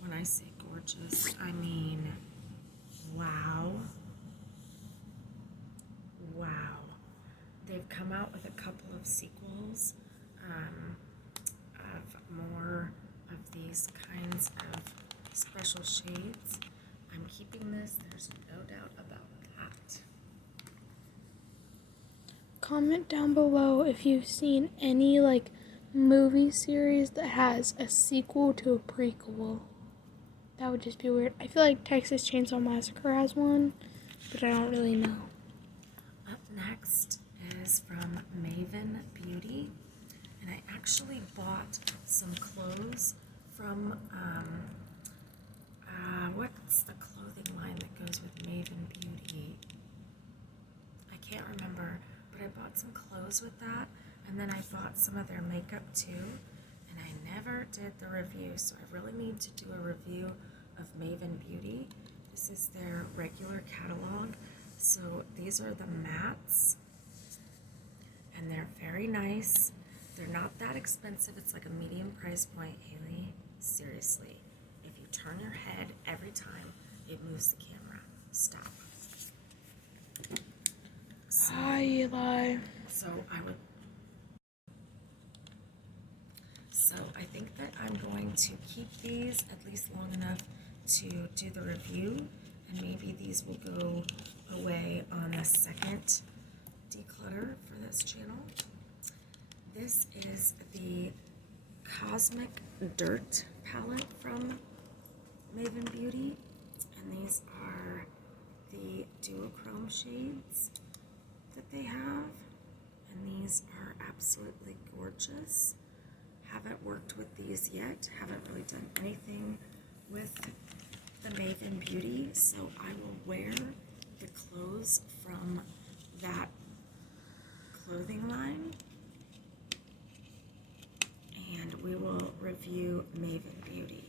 When I say gorgeous, I mean wow. Wow. They've come out with a couple of sequels of more of these kinds of special shades. I'm keeping this, there's no doubt about that. Comment down below if you've seen any movie series that has a sequel to a prequel. That would just be weird. I feel like Texas Chainsaw Massacre has one, but I don't really know. Up next is from Maven Beauty, and I actually bought some clothes from, what's the clothing line that goes with Maven Beauty? I can't remember, but I bought some clothes with that, and then I bought some of their makeup too, and I never did the review, so I really need to do a review of Maven Beauty. This is their regular catalog, so these are the mattes, and they're very nice. They're not that expensive. It's like a medium price point, Hailey. Seriously, if you turn your head every time, it moves the camera. Stop. Hi, Eli. So I think that I'm going to keep these at least long enough to do the review, and maybe these will go away on the second declutter for this channel. This is the Cosmic Dirt palette from Maven Beauty, and these are the duochrome shades that they have, and these are absolutely gorgeous. Haven't worked with these yet, haven't really done anything with the Maven Beauty, so I will wear the clothes from that clothing line, and we will review Maven Beauty.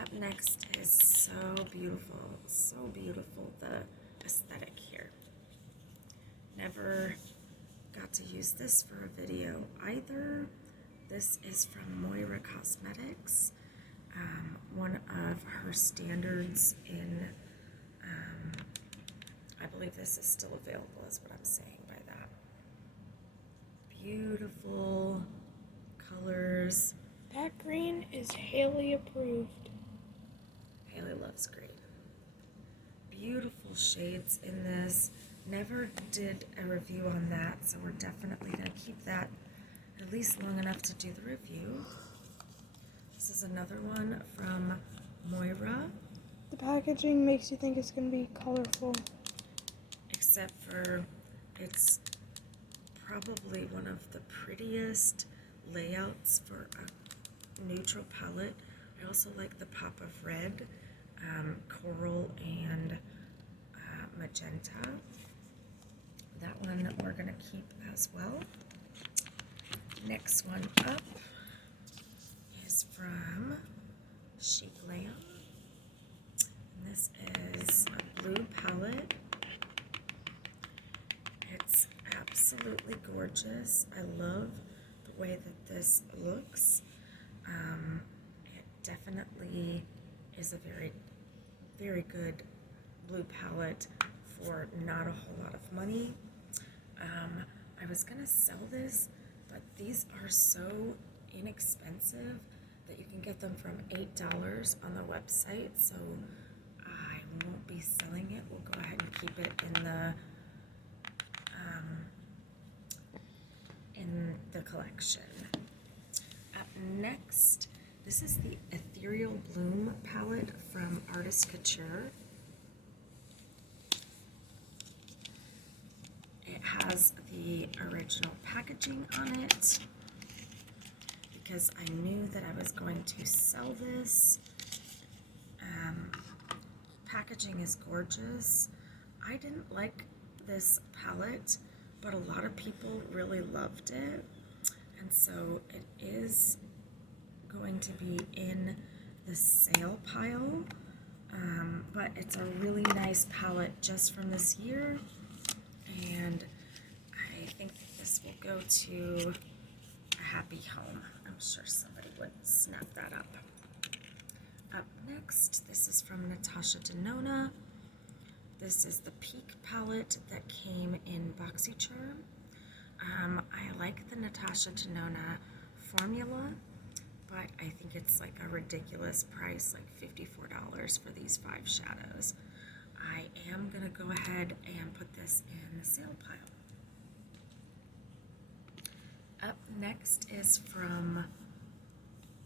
Up next is so beautiful, the aesthetic here. Never got to use this for a video either. This is from Moira Cosmetics, one of her standards in, I believe this is still available is what I'm saying by that. Beautiful colors. That green is Hailey approved. Hailey loves green. Beautiful shades in this. Never did a review on that, so we're definitely going to keep that at least long enough to do the review. This is another one from Moira. The packaging makes you think it's going to be colorful. Except for it's probably one of the prettiest layouts for a neutral palette. I also like the pop of red, coral, and magenta. That one we're going to keep as well. Next one up is from Glam. And this is a blue palette. It's absolutely gorgeous. I love the way that this looks. It definitely is a very, very good blue palette for not a whole lot of money. I was gonna sell this, but these are so inexpensive that you can get them from $8 on the website, so I won't be selling it. We'll go ahead and keep it in the collection. Up next, this is the Ethereal Bloom palette from Artist Couture. It has the original packaging on it because I knew that I was going to sell this. Packaging is gorgeous. I didn't like this palette, but a lot of people really loved it, and so it is going to be in the sale pile, but it's a really nice palette just from this year, and I think that this will go to a happy home. I'm sure somebody would snap that up. Up next, this is from Natasha Denona. This is the Peak palette that came in BoxyCharm. I like the Natasha Denona formula, but I think it's like a ridiculous price, like $54 for these 5 shadows. I am gonna go ahead and put this in the sale pile. Up next is from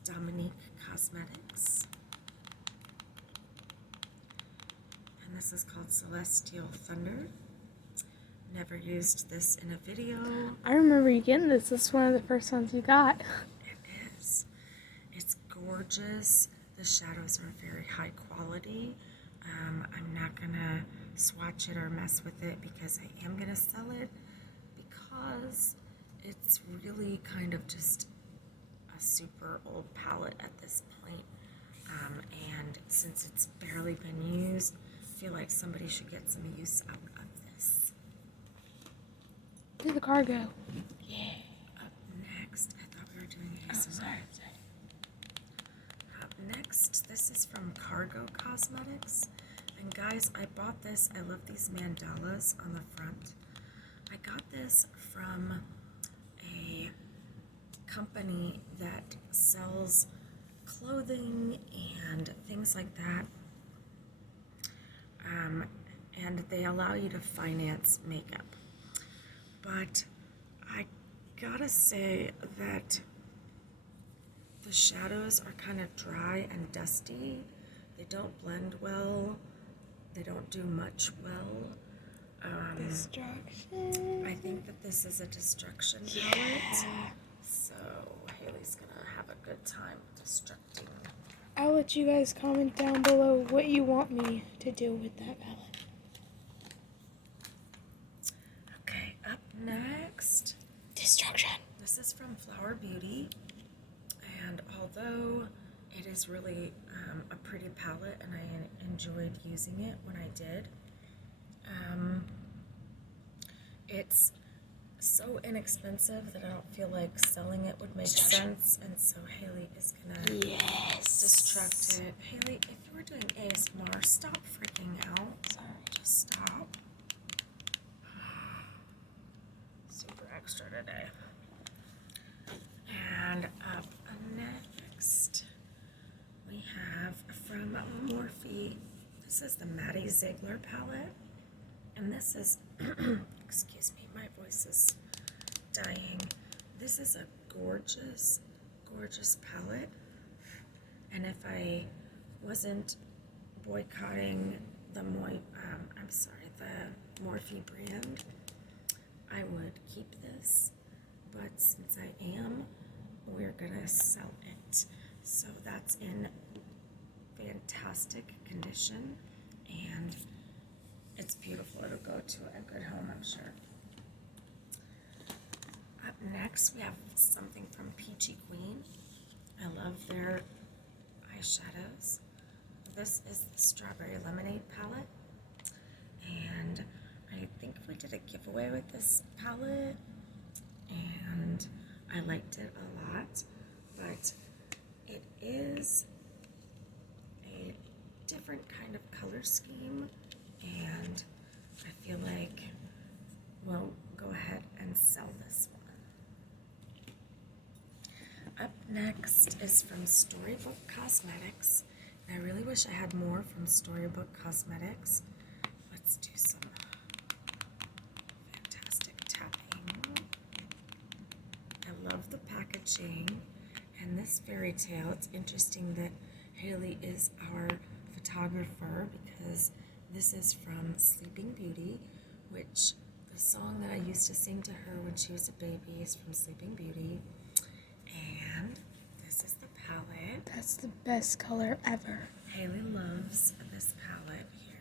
Nomad Cosmetics. And this is called Celestial Thunder. Never used this in a video. I remember you getting this. This is one of the first ones you got. It is. It's gorgeous. The shadows are very high quality. I'm not gonna swatch it or mess with it because I am gonna sell it, because it's really kind of just a super old palette at this point. And since it's barely been used, I feel like somebody should get some use out of this. Do the cargo. Yeah. Up next, I thought we were doing A.S.M.R. Sorry. Up next, this is from Cargo Cosmetics. And guys, I bought this. I love these mandalas on the front. I got this from a company that sells clothing and things like that. And they allow you to finance makeup. But I gotta say that the shadows are kind of dry and dusty. They don't blend well. They don't do much well. Destruction. I think that this is a destruction palette. So Hailey's gonna have a good time destructing. I'll let you guys comment down below what you want me to do with that palette. Okay, up next. Destruction. This is from Flower Beauty. And although it is really a pretty palette and I enjoyed using it when I did, it's so inexpensive that I don't feel like selling it would make sense, and so Hailey is gonna destruct it. Hailey, if you were doing A.S.M.R, stop freaking out. Sorry. Just stop. Super extra today. And up next, we have from Morphe. This is the Maddie Ziegler palette, and this is, excuse me, my voice is dying. This is a gorgeous, gorgeous palette, and if I wasn't boycotting the Morphe brand, I would keep this, but since I am, we're gonna sell it. So that's in fantastic condition, and it's beautiful. It'll go to a good home, I'm sure. Up next, we have something from Peachy Queen. I love their eyeshadows. This is the Strawberry Lemonade palette, and I think we did a giveaway with this palette, and I liked it a lot, but it is a different kind of color scheme, and I feel like we'll go ahead and sell this one. Up next is from Storybook Cosmetics, and I really wish I had more from Storybook Cosmetics. Let's do some fantastic tapping. I love the packaging and this fairy tale. It's interesting that Hailey is our photographer because this is from Sleeping Beauty, which the song that I used to sing to her when she was a baby is from Sleeping Beauty. And this is the palette. That's the best color ever. Hailey loves this palette. Here,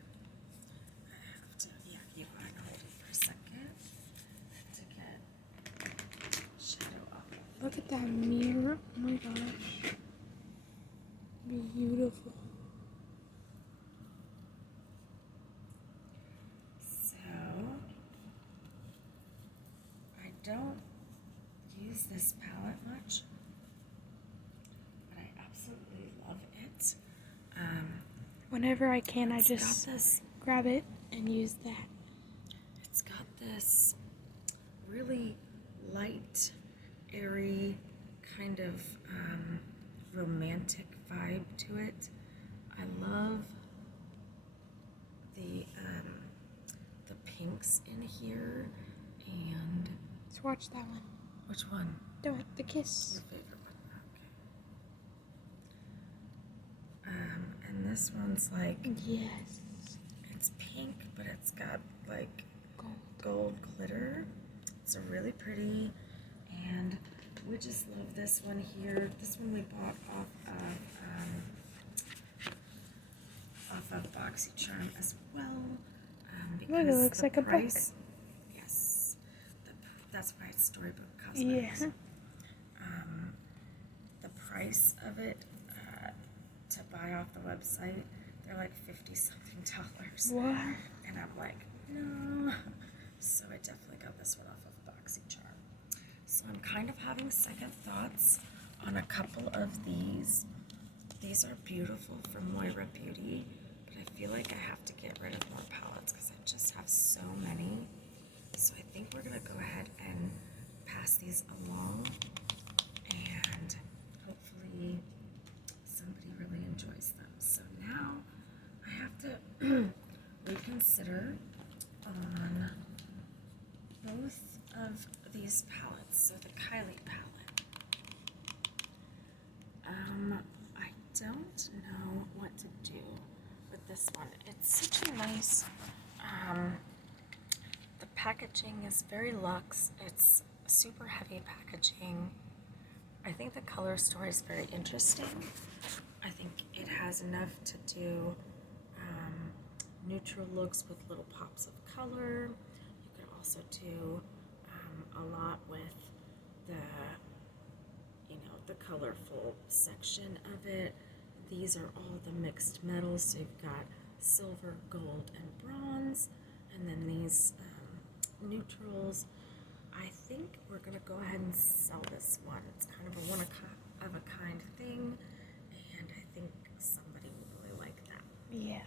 I have to, you go ahead and hold it for a second to get shadow off. Look at that mirror. Oh my gosh. Beautiful. So, I don't use this palette much, but I absolutely love it. Whenever I can, I It's just got this, grab it and use that. it's got this really light, airy, kind of romantic vibe to it. I love the pinks in here, and Let's watch that one. which one? Do it. The kiss. Your favorite one? Okay. this one's like, yes, it's pink, but it's got like gold glitter. It's a really pretty, and we just love this one here. This one we bought off of BoxyCharm as well. Because it looks the like price, yes, that's why it's Storybook Cosmetics. Yeah. The price of it to buy off the website, they're like $50-something. What? And I'm like, no. So I definitely got this one off of BoxyCharm. So I'm kind of having second thoughts on a couple of these. These are beautiful from Moira Beauty, but I feel like I have to get rid of more palettes because I just have so many. So I think we're going to go ahead and pass these along, and hopefully somebody really enjoys them. So now I have to reconsider on both of these palettes. So the Kylie palette. I don't know what to do with this one. It's such a nice, the packaging is very luxe. It's super heavy packaging. I think the color story is very interesting. I think it has enough to do neutral looks with little pops of color. You could also do a lot with the, the colorful section of it. These are all the mixed metals. So you've got silver, gold, and bronze, and then these neutrals. I think we're gonna go ahead and sell this one. It's kind of a one-of-a-kind thing, and I think somebody will really like that. Yeah.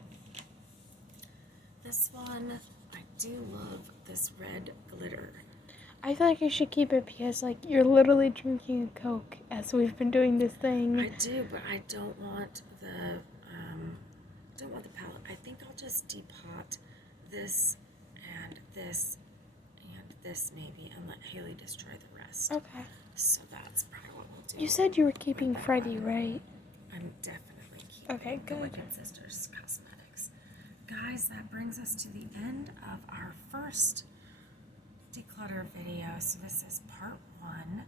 This one, I do love this red glitter. I feel like I should keep it because, like, you're literally drinking a Coke as we've been doing this thing. I do, but I don't want the palette. I think I'll just depot this and this and this maybe, and let Hailey destroy the rest. Okay. So that's probably what we'll do. You said you were keeping Freddie, right? I'm definitely keeping Okay, good. Wicked Sisters Cosmetics. Guys, that brings us to the end of our first declutter video. So this is part 1.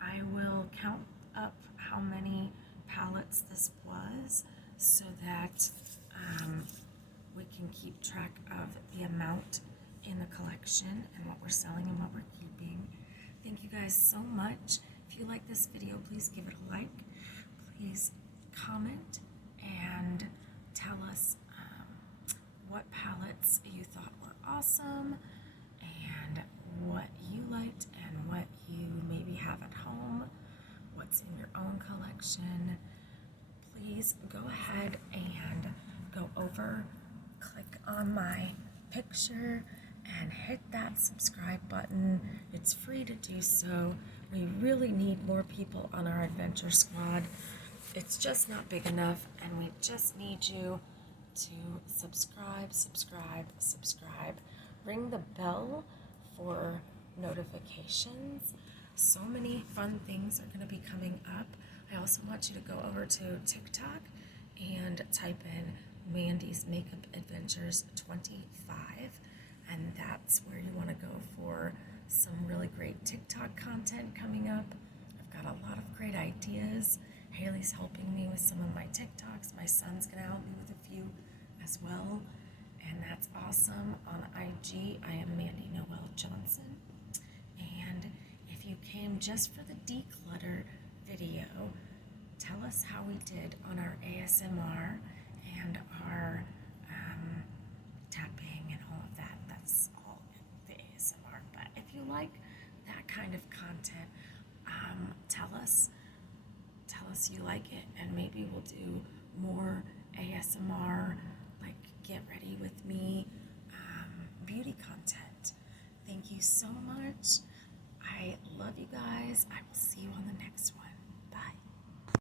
I will count up how many palettes this was so that we can keep track of the amount in the collection and what we're selling and what we're keeping. Thank you guys so much. If you like this video, please give it a like. Please comment and tell us what palettes you thought were awesome and what you liked and what you maybe have at home, what's in your own collection. Please go ahead and go over, click on my picture, and hit that subscribe button. It's free to do so. We really need more people on our adventure squad. It's just not big enough, and we just need you to subscribe. Ring the bell for notifications. So many fun things are going to be coming up. I also want you to go over to TikTok and type in Mandy's Makeup Adventures 25, and that's where you want to go for some really great TikTok content coming up. I've got a lot of great ideas. Hailey's helping me with some of my TikToks. My son's going to help me with a few as well, and that's awesome. On IG, I am Mandy Noel Johnson, and if you came just for the declutter video, tell us how we did on our A.S.M.R and our tapping and all of that. That's all the A.S.M.R. But if you like that kind of content, tell us you like it, and maybe we'll do more A.S.M.R, like get ready with me, beauty content. Thank you so much. I love you guys. I will see you on the next one.